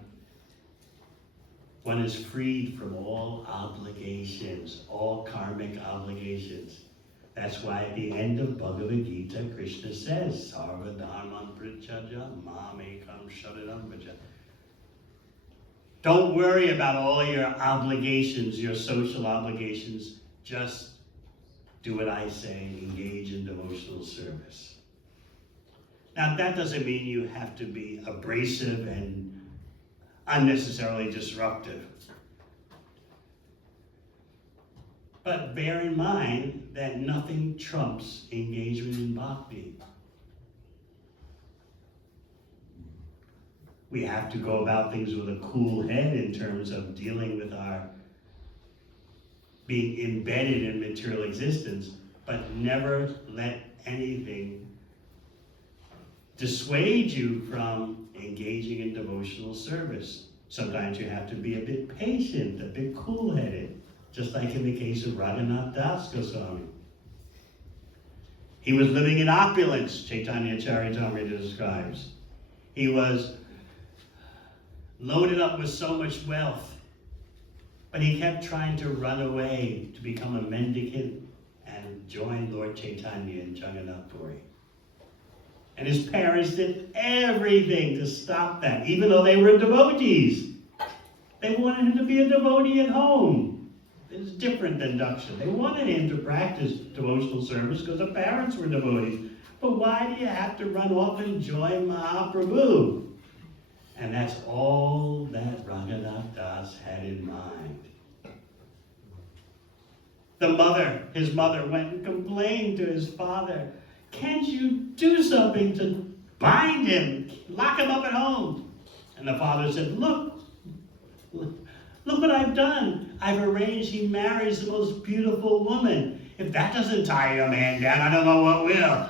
one is freed from all obligations, all karmic obligations. That's why at the end of Bhagavad Gita, Krishna says, Sarva dharman prityaja mam ekam sharanam vraja. Don't worry about all your obligations, your social obligations. Just do what I say, engage in devotional service. Now, that doesn't mean you have to be abrasive and unnecessarily disruptive. But bear in mind that nothing trumps engagement in bhakti. We have to go about things with a cool head in terms of dealing with our being embedded in material existence, but never let anything dissuade you from engaging in devotional service. Sometimes you have to be a bit patient, a bit cool-headed, just like in the case of Raghunath Das Goswami. He was living in opulence, Chaitanya Charitamrita describes. He was loaded up with so much wealth, but he kept trying to run away to become a mendicant and join Lord Chaitanya in Jagannath Puri. And his parents did everything to stop that, even though they were devotees. They wanted him to be a devotee at home. It's different than Daksha. They wanted him to practice devotional service because the parents were devotees. But why do you have to run off and join Mahaprabhu? And that's all that Raghunath Das had in mind. His mother went and complained to his father, can't you do something to bind him, lock him up at home? And the father said, look what I've done. I've arranged he marries the most beautiful woman. If that doesn't tie a man down, I don't know what will.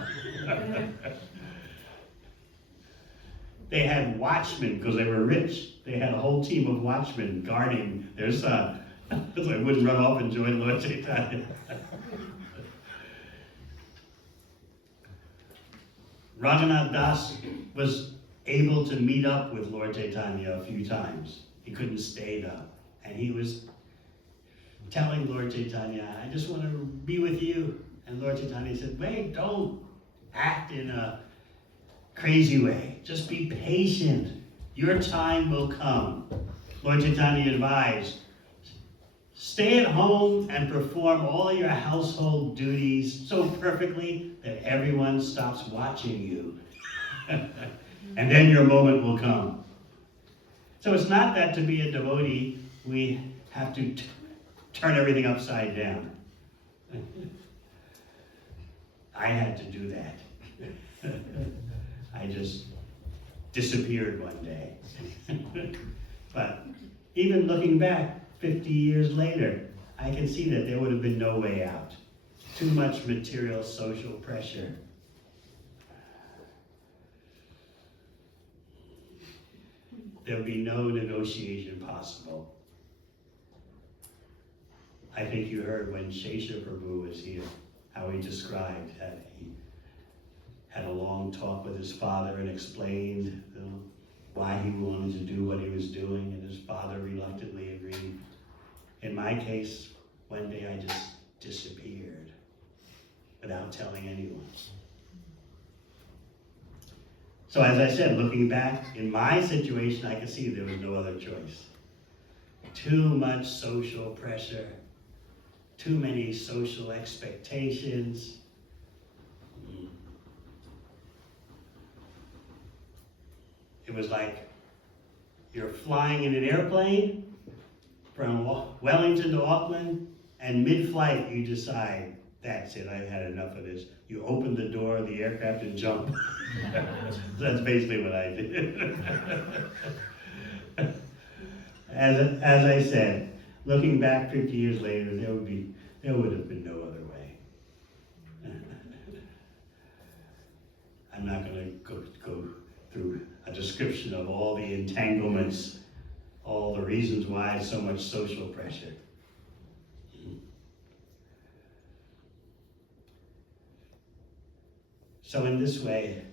They had watchmen because they were rich. They had a whole team of watchmen guarding their son, so they wouldn't run off and join Lord Chaitanya. Raghunath Das was able to meet up with Lord Chaitanya a few times. He couldn't stay though. And he was telling Lord Chaitanya, I just want to be with you. And Lord Chaitanya said, wait, don't act in a crazy way. Just be patient. Your time will come. Lord Chaitanya advised, stay at home and perform all your household duties so perfectly that everyone stops watching you. And then your moment will come. So it's not that to be a devotee, we have to turn everything upside down. I had to do that. I just disappeared one day. But even looking back 50 years later, I can see that there would have been no way out. Too much material social pressure. There would be no negotiation possible. I think you heard when Shesha Prabhu was here, how he described that he had a long talk with his father and explained why he wanted to do what he was doing, and his father reluctantly agreed. In my case, one day I just disappeared without telling anyone. So as I said, looking back, in my situation, I could see there was no other choice. Too much social pressure, too many social expectations. It was like you're flying in an airplane from Wellington to Auckland, and mid-flight you decide, that's it, I've had enough of this. You open the door of the aircraft and jump. That's basically what I did. As I said, looking back 50 years later, there would have been no other way. I'm not going to go through a description of all the entanglements, all the reasons why so much social pressure. So in this way,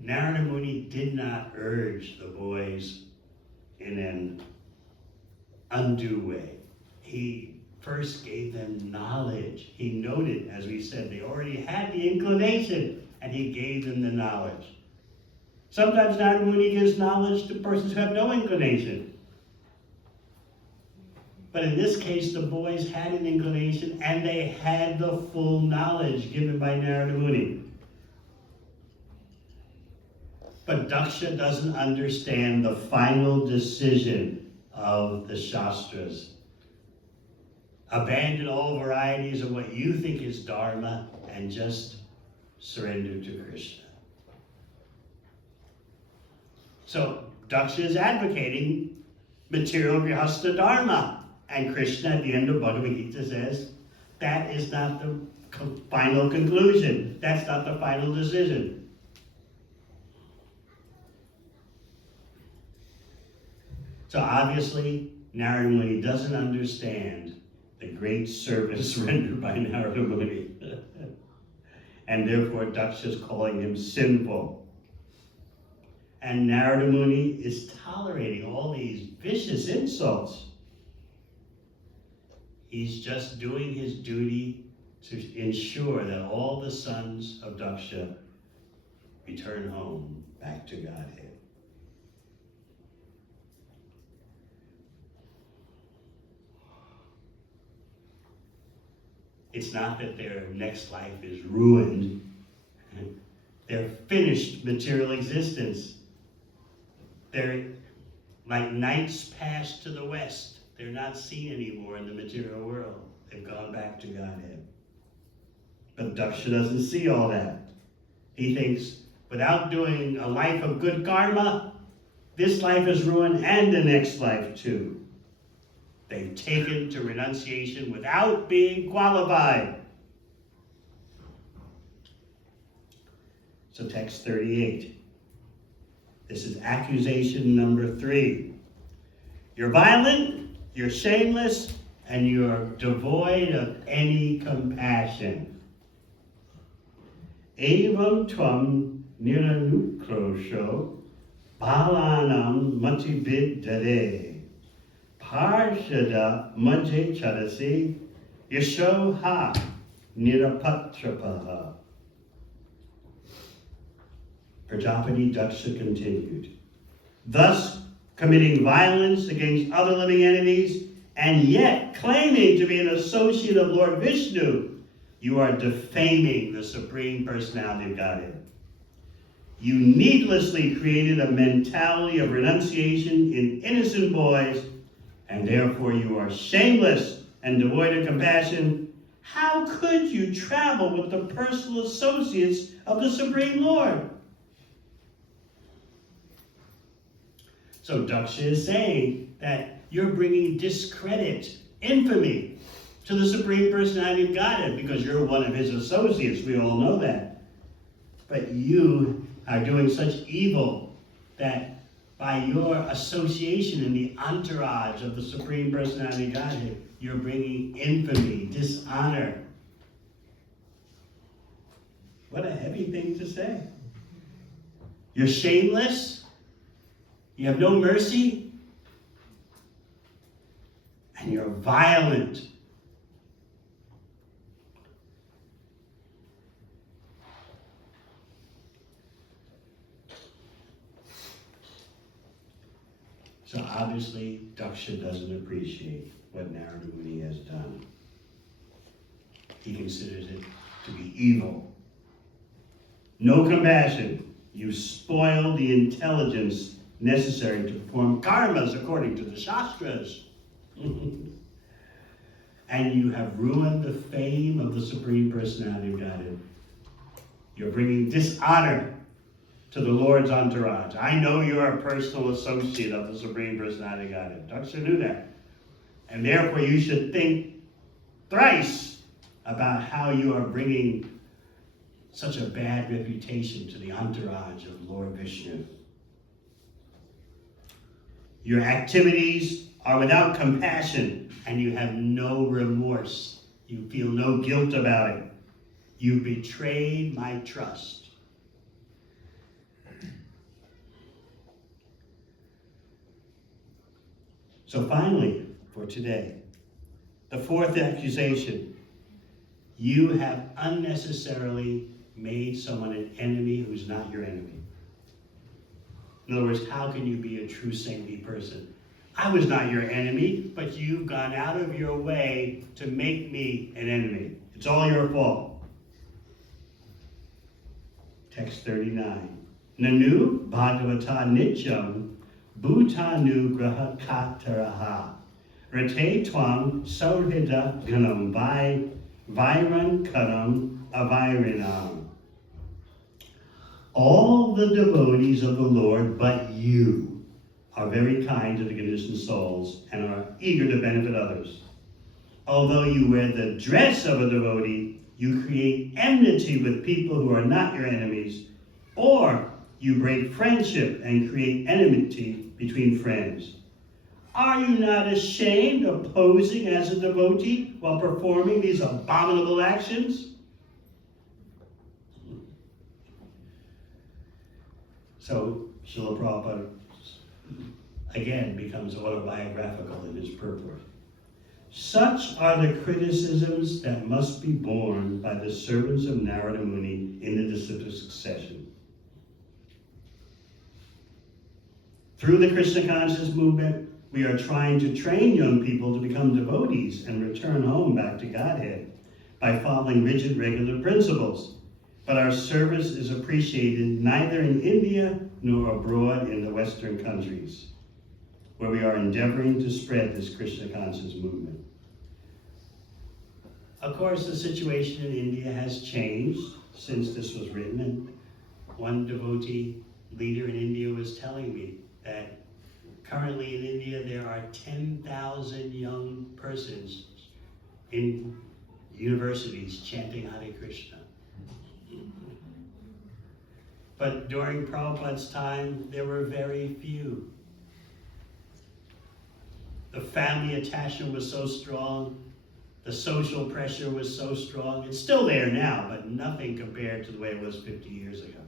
Narada Muni did not urge the boys in an undue way. He first gave them knowledge. He noted, as we said, they already had the inclination, and he gave them the knowledge. Sometimes Narada Muni gives knowledge to persons who have no inclination. But in this case, the boys had an inclination, and they had the full knowledge given by Narada Muni. But Daksha doesn't understand the final decision of the Shastras. Abandon all varieties of what you think is Dharma and just surrender to Krishna. So Daksha is advocating material grihastha dharma. And Krishna at the end of Bhagavad Gita says, that is not the final conclusion. That's not the final decision. So obviously, Narada Muni doesn't understand the great service rendered by Narada Muni. And therefore, Daksha is calling him sinful. And Narada Muni is tolerating all these vicious insults. He's just doing his duty to ensure that all the sons of Daksha return home back to Godhead. It's not that their next life is ruined. Their finished material existence. They're like knights passed to the west. They're not seen anymore in the material world. They've gone back to Godhead. But Daksha doesn't see all that. He thinks, without doing a life of good karma, this life is ruined and the next life too. They've taken to renunciation without being qualified. So text 38. This is accusation number 3. You're violent, you're shameless, and you're devoid of any compassion. Evam tvam niranukrosho balanam matibid dade parshada majhe charasi yasho ha nirapatrapaha. Prajapati Daksha continued, thus committing violence against other living entities and yet claiming to be an associate of Lord Vishnu, you are defaming the Supreme Personality of Godhead. You needlessly created a mentality of renunciation in innocent boys, and therefore you are shameless and devoid of compassion. How could you travel with the personal associates of the Supreme Lord? So Daksha is saying that you're bringing discredit, infamy, to the Supreme Personality of Godhead because you're one of his associates. We all know that. But you are doing such evil that by your association in the entourage of the Supreme Personality of Godhead, you're bringing infamy, dishonor. What a heavy thing to say. You're shameless. You have no mercy. And you're violent. So obviously, Daksha doesn't appreciate what Narada Muni has done. He considers it to be evil. No compassion. You spoil the intelligence necessary to perform karmas according to the Shastras. And you have ruined the fame of the Supreme Personality of Godhead. You're bringing dishonor to the Lord's entourage. I know you're a personal associate of the Supreme Personality of Godhead. Daksha knew that. And therefore you should think thrice about how you are bringing such a bad reputation to the entourage of Lord Vishnu. Your activities are without compassion and you have no remorse. You feel no guilt about it. You betrayed my trust. So finally, for today, the fourth accusation. You have unnecessarily made someone an enemy who's not your enemy. In other words, how can you be a true saintly person? I was not your enemy, but you've gone out of your way to make me an enemy. It's all your fault. Text 39. Nanu Bhagavata Nityam Bhutanu Grahakataraha Rate Twam Sauhida Ganam Vairan Karam Avairinam. All the devotees of the Lord but you are very kind to the conditioned souls and are eager to benefit others. Although you wear the dress of a devotee, you create enmity with people who are not your enemies, or you break friendship and create enmity between friends. Are you not ashamed of posing as a devotee while performing these abominable actions? So, Srila Prabhupada again becomes autobiographical in his purport. Such are the criticisms that must be borne by the servants of Narada Muni in the disciplic succession. Through the Krishna conscious movement, we are trying to train young people to become devotees and return home back to Godhead by following rigid, regular principles. But our service is appreciated neither in India nor abroad in the Western countries, where we are endeavoring to spread this Krishna conscious movement. Of course, the situation in India has changed since this was written, and one devotee leader in India was telling me that currently in India there are 10,000 young persons in universities chanting Hare Krishna. But during Prabhupada's time, there were very few. The family attachment was so strong, the social pressure was so strong. It's still there now, but nothing compared to the way it was 50 years ago.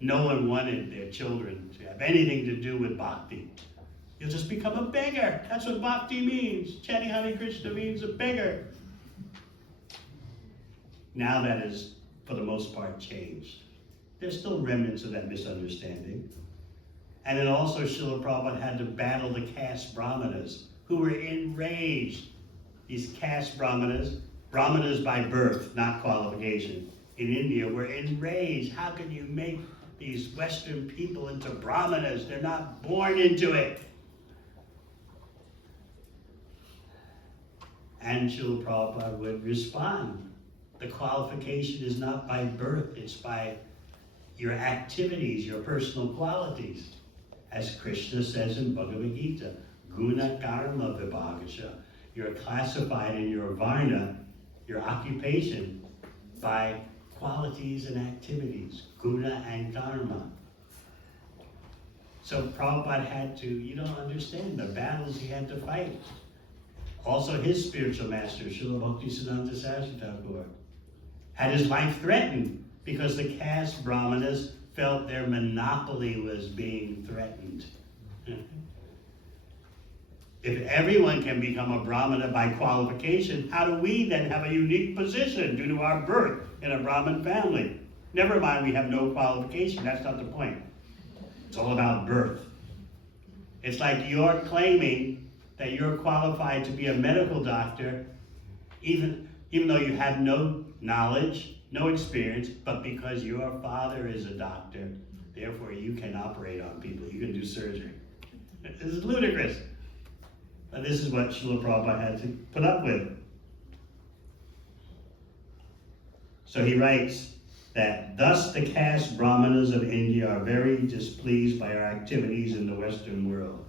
No one wanted their children to have anything to do with bhakti. You'll just become a beggar. That's what bhakti means. Chanting Hare Krishna means a beggar. Now that has for the most part, changed. There's still remnants of that misunderstanding. And then also Srila Prabhupada had to battle the caste brahmanas, who were enraged. These caste brahmanas by birth, not qualification, in India were enraged. How can you make these Western people into brahmanas? They're not born into it. And Srila Prabhupada would respond. The qualification is not by birth, it's by your activities, your personal qualities. As Krishna says in Bhagavad Gita, guna karma vibhagasha. You're classified in your varna, your occupation, by qualities and activities, guna and karma. So Prabhupada had to, you don't understand the battles he had to fight. Also his spiritual master, Srila Bhakti Saraswati Thakur, had his life threatened because the caste brahmanas felt their monopoly was being threatened. If everyone can become a brahmana by qualification, how do we then have a unique position due to our birth in a Brahmin family? Never mind, we have no qualification. That's not the point. It's all about birth. It's like you're claiming that you're qualified to be a medical doctor, even though you have no knowledge, no experience, but because your father is a doctor, therefore you can operate on people, you can do surgery. This is ludicrous. But this is what Srila Prabhupada had to put up with. So he writes that, thus the caste brahmanas of India are very displeased by our activities in the Western world.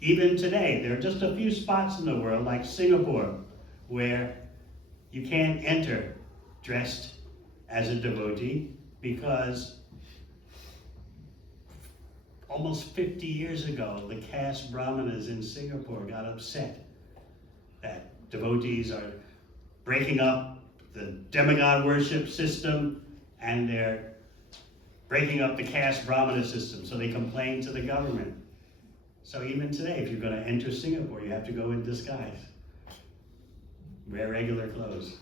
Even today, there are just a few spots in the world, like Singapore, where you can't enter dressed as a devotee because almost 50 years ago, the caste brahmanas in Singapore got upset that devotees are breaking up the demigod worship system and they're breaking up the caste brahmana system, so they complained to the government. So even today, if you're going to enter Singapore, you have to go in disguise. Wear regular clothes.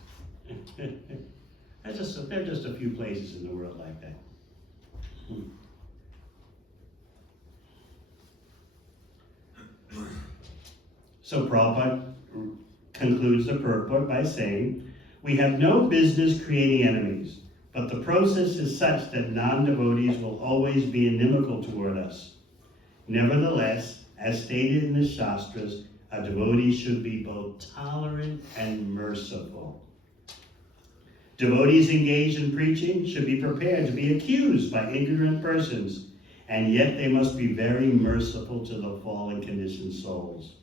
There are just a few places in the world like that. So Prabhupada concludes the purport by saying, we have no business creating enemies, but the process is such that non-devotees will always be inimical toward us. Nevertheless, as stated in the Shastras, a devotee should be both tolerant and merciful. Devotees engaged in preaching should be prepared to be accused by ignorant persons, and yet they must be very merciful to the fallen conditioned souls.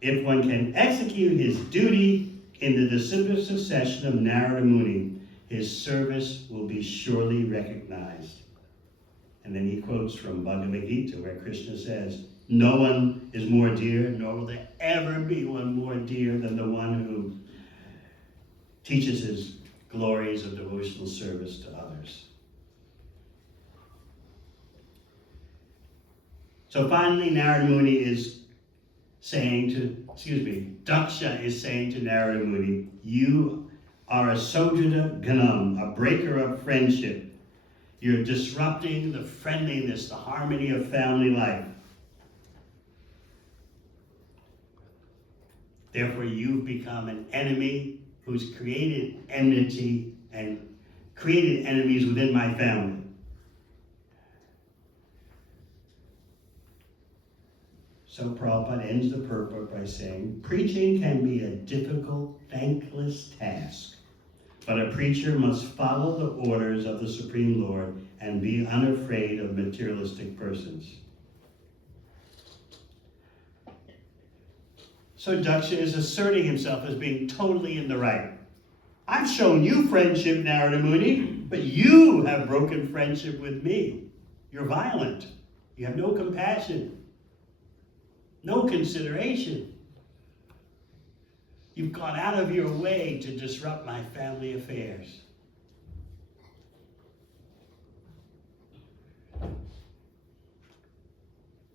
If one can execute his duty in the disciplic succession of Narada Muni, his service will be surely recognized. And then he quotes from Bhagavad Gita, where Krishna says, no one is more dear, nor will there ever be one more dear than the one who teaches his glories of devotional service to others. So finally, Narada Muni is saying Daksha is saying to Narada Muni, you are a Sojata Ganam, a breaker of friendship. You're disrupting the friendliness, the harmony of family life. Therefore, you've become an enemy who's created enmity and created enemies within my family. So Prabhupada ends the purport by saying, preaching can be a difficult, thankless task, but a preacher must follow the orders of the Supreme Lord and be unafraid of materialistic persons. So Daksha is asserting himself as being totally in the right. I've shown you friendship, Narada Muni, but you have broken friendship with me. You're violent. You have no compassion. No consideration. You've gone out of your way to disrupt my family affairs.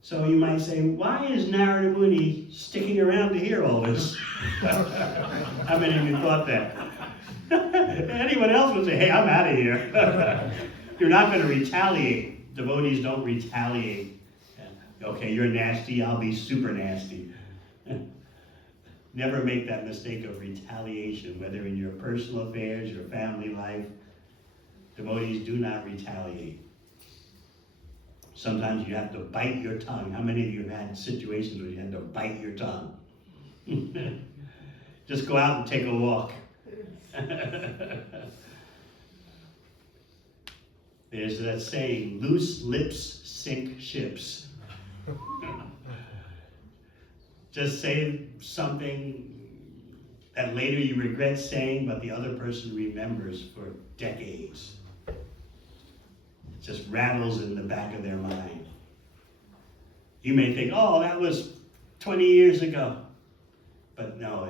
So you might say, why is Narada Muni sticking around to hear all this? How many of you thought that? Anyone else would say, hey, I'm out of here. You're not going to retaliate. Devotees don't retaliate. Okay, you're nasty, I'll be super nasty. Never make that mistake of retaliation, whether in your personal affairs, your family life. Devotees do not retaliate. Sometimes you have to bite your tongue. How many of you have had situations where you had to bite your tongue? Just go out and take a walk. There's that saying, loose lips sink ships. Just say something that later you regret saying, but the other person remembers for decades. It just rattles in the back of their mind. You may think, oh, that was 20 years ago. But no,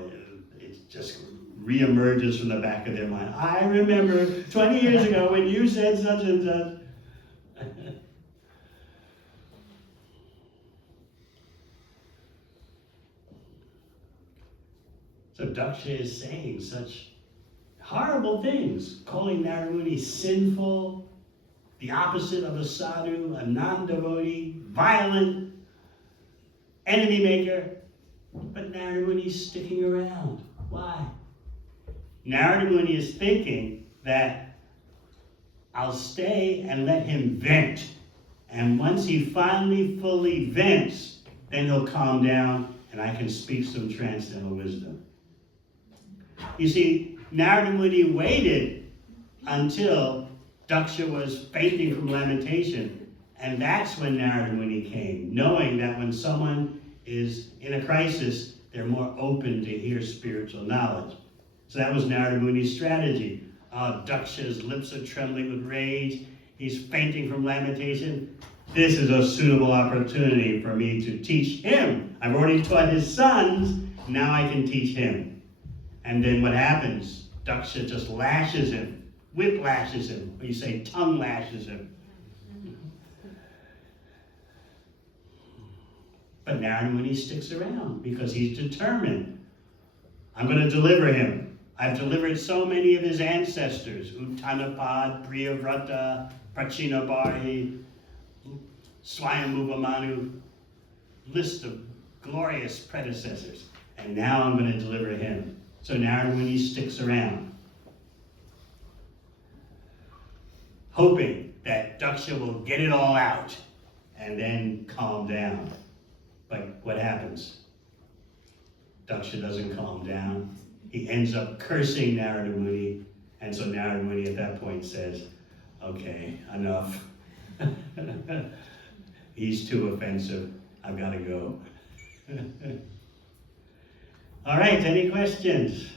it just reemerges from the back of their mind. I remember 20 years ago when you said such and such. So Daksha is saying such horrible things, calling Narada Muni sinful, the opposite of a sadhu, a non-devotee, violent, enemy maker. But Narada Muni is sticking around. Why? Narada Muni is thinking that I'll stay and let him vent. And once he finally fully vents, then he'll calm down and I can speak some transcendental wisdom. You see, Narada Muni waited until Daksha was fainting from lamentation. And that's when Narada Muni came, knowing that when someone is in a crisis, they're more open to hear spiritual knowledge. So that was Narada Muni's strategy. Daksha's lips are trembling with rage. He's fainting from lamentation. This is a suitable opportunity for me to teach him. I've already taught his sons, now I can teach him. And then what happens? Daksha just lashes him, whiplashes him, or you say tongue lashes him. But Narada Muni sticks around because he's determined. I'm going to deliver him. I've delivered so many of his ancestors, Uttanapad, Priyavrata, Prachinabari, Swayambhuva Manu, list of glorious predecessors. And now I'm going to deliver him. So Narada Muni sticks around, hoping that Daksha will get it all out and then calm down. But what happens? Daksha doesn't calm down. He ends up cursing Narada Muni, and so Narada Muni at that point says, okay, enough. He's too offensive. I've got to go. All right, any questions?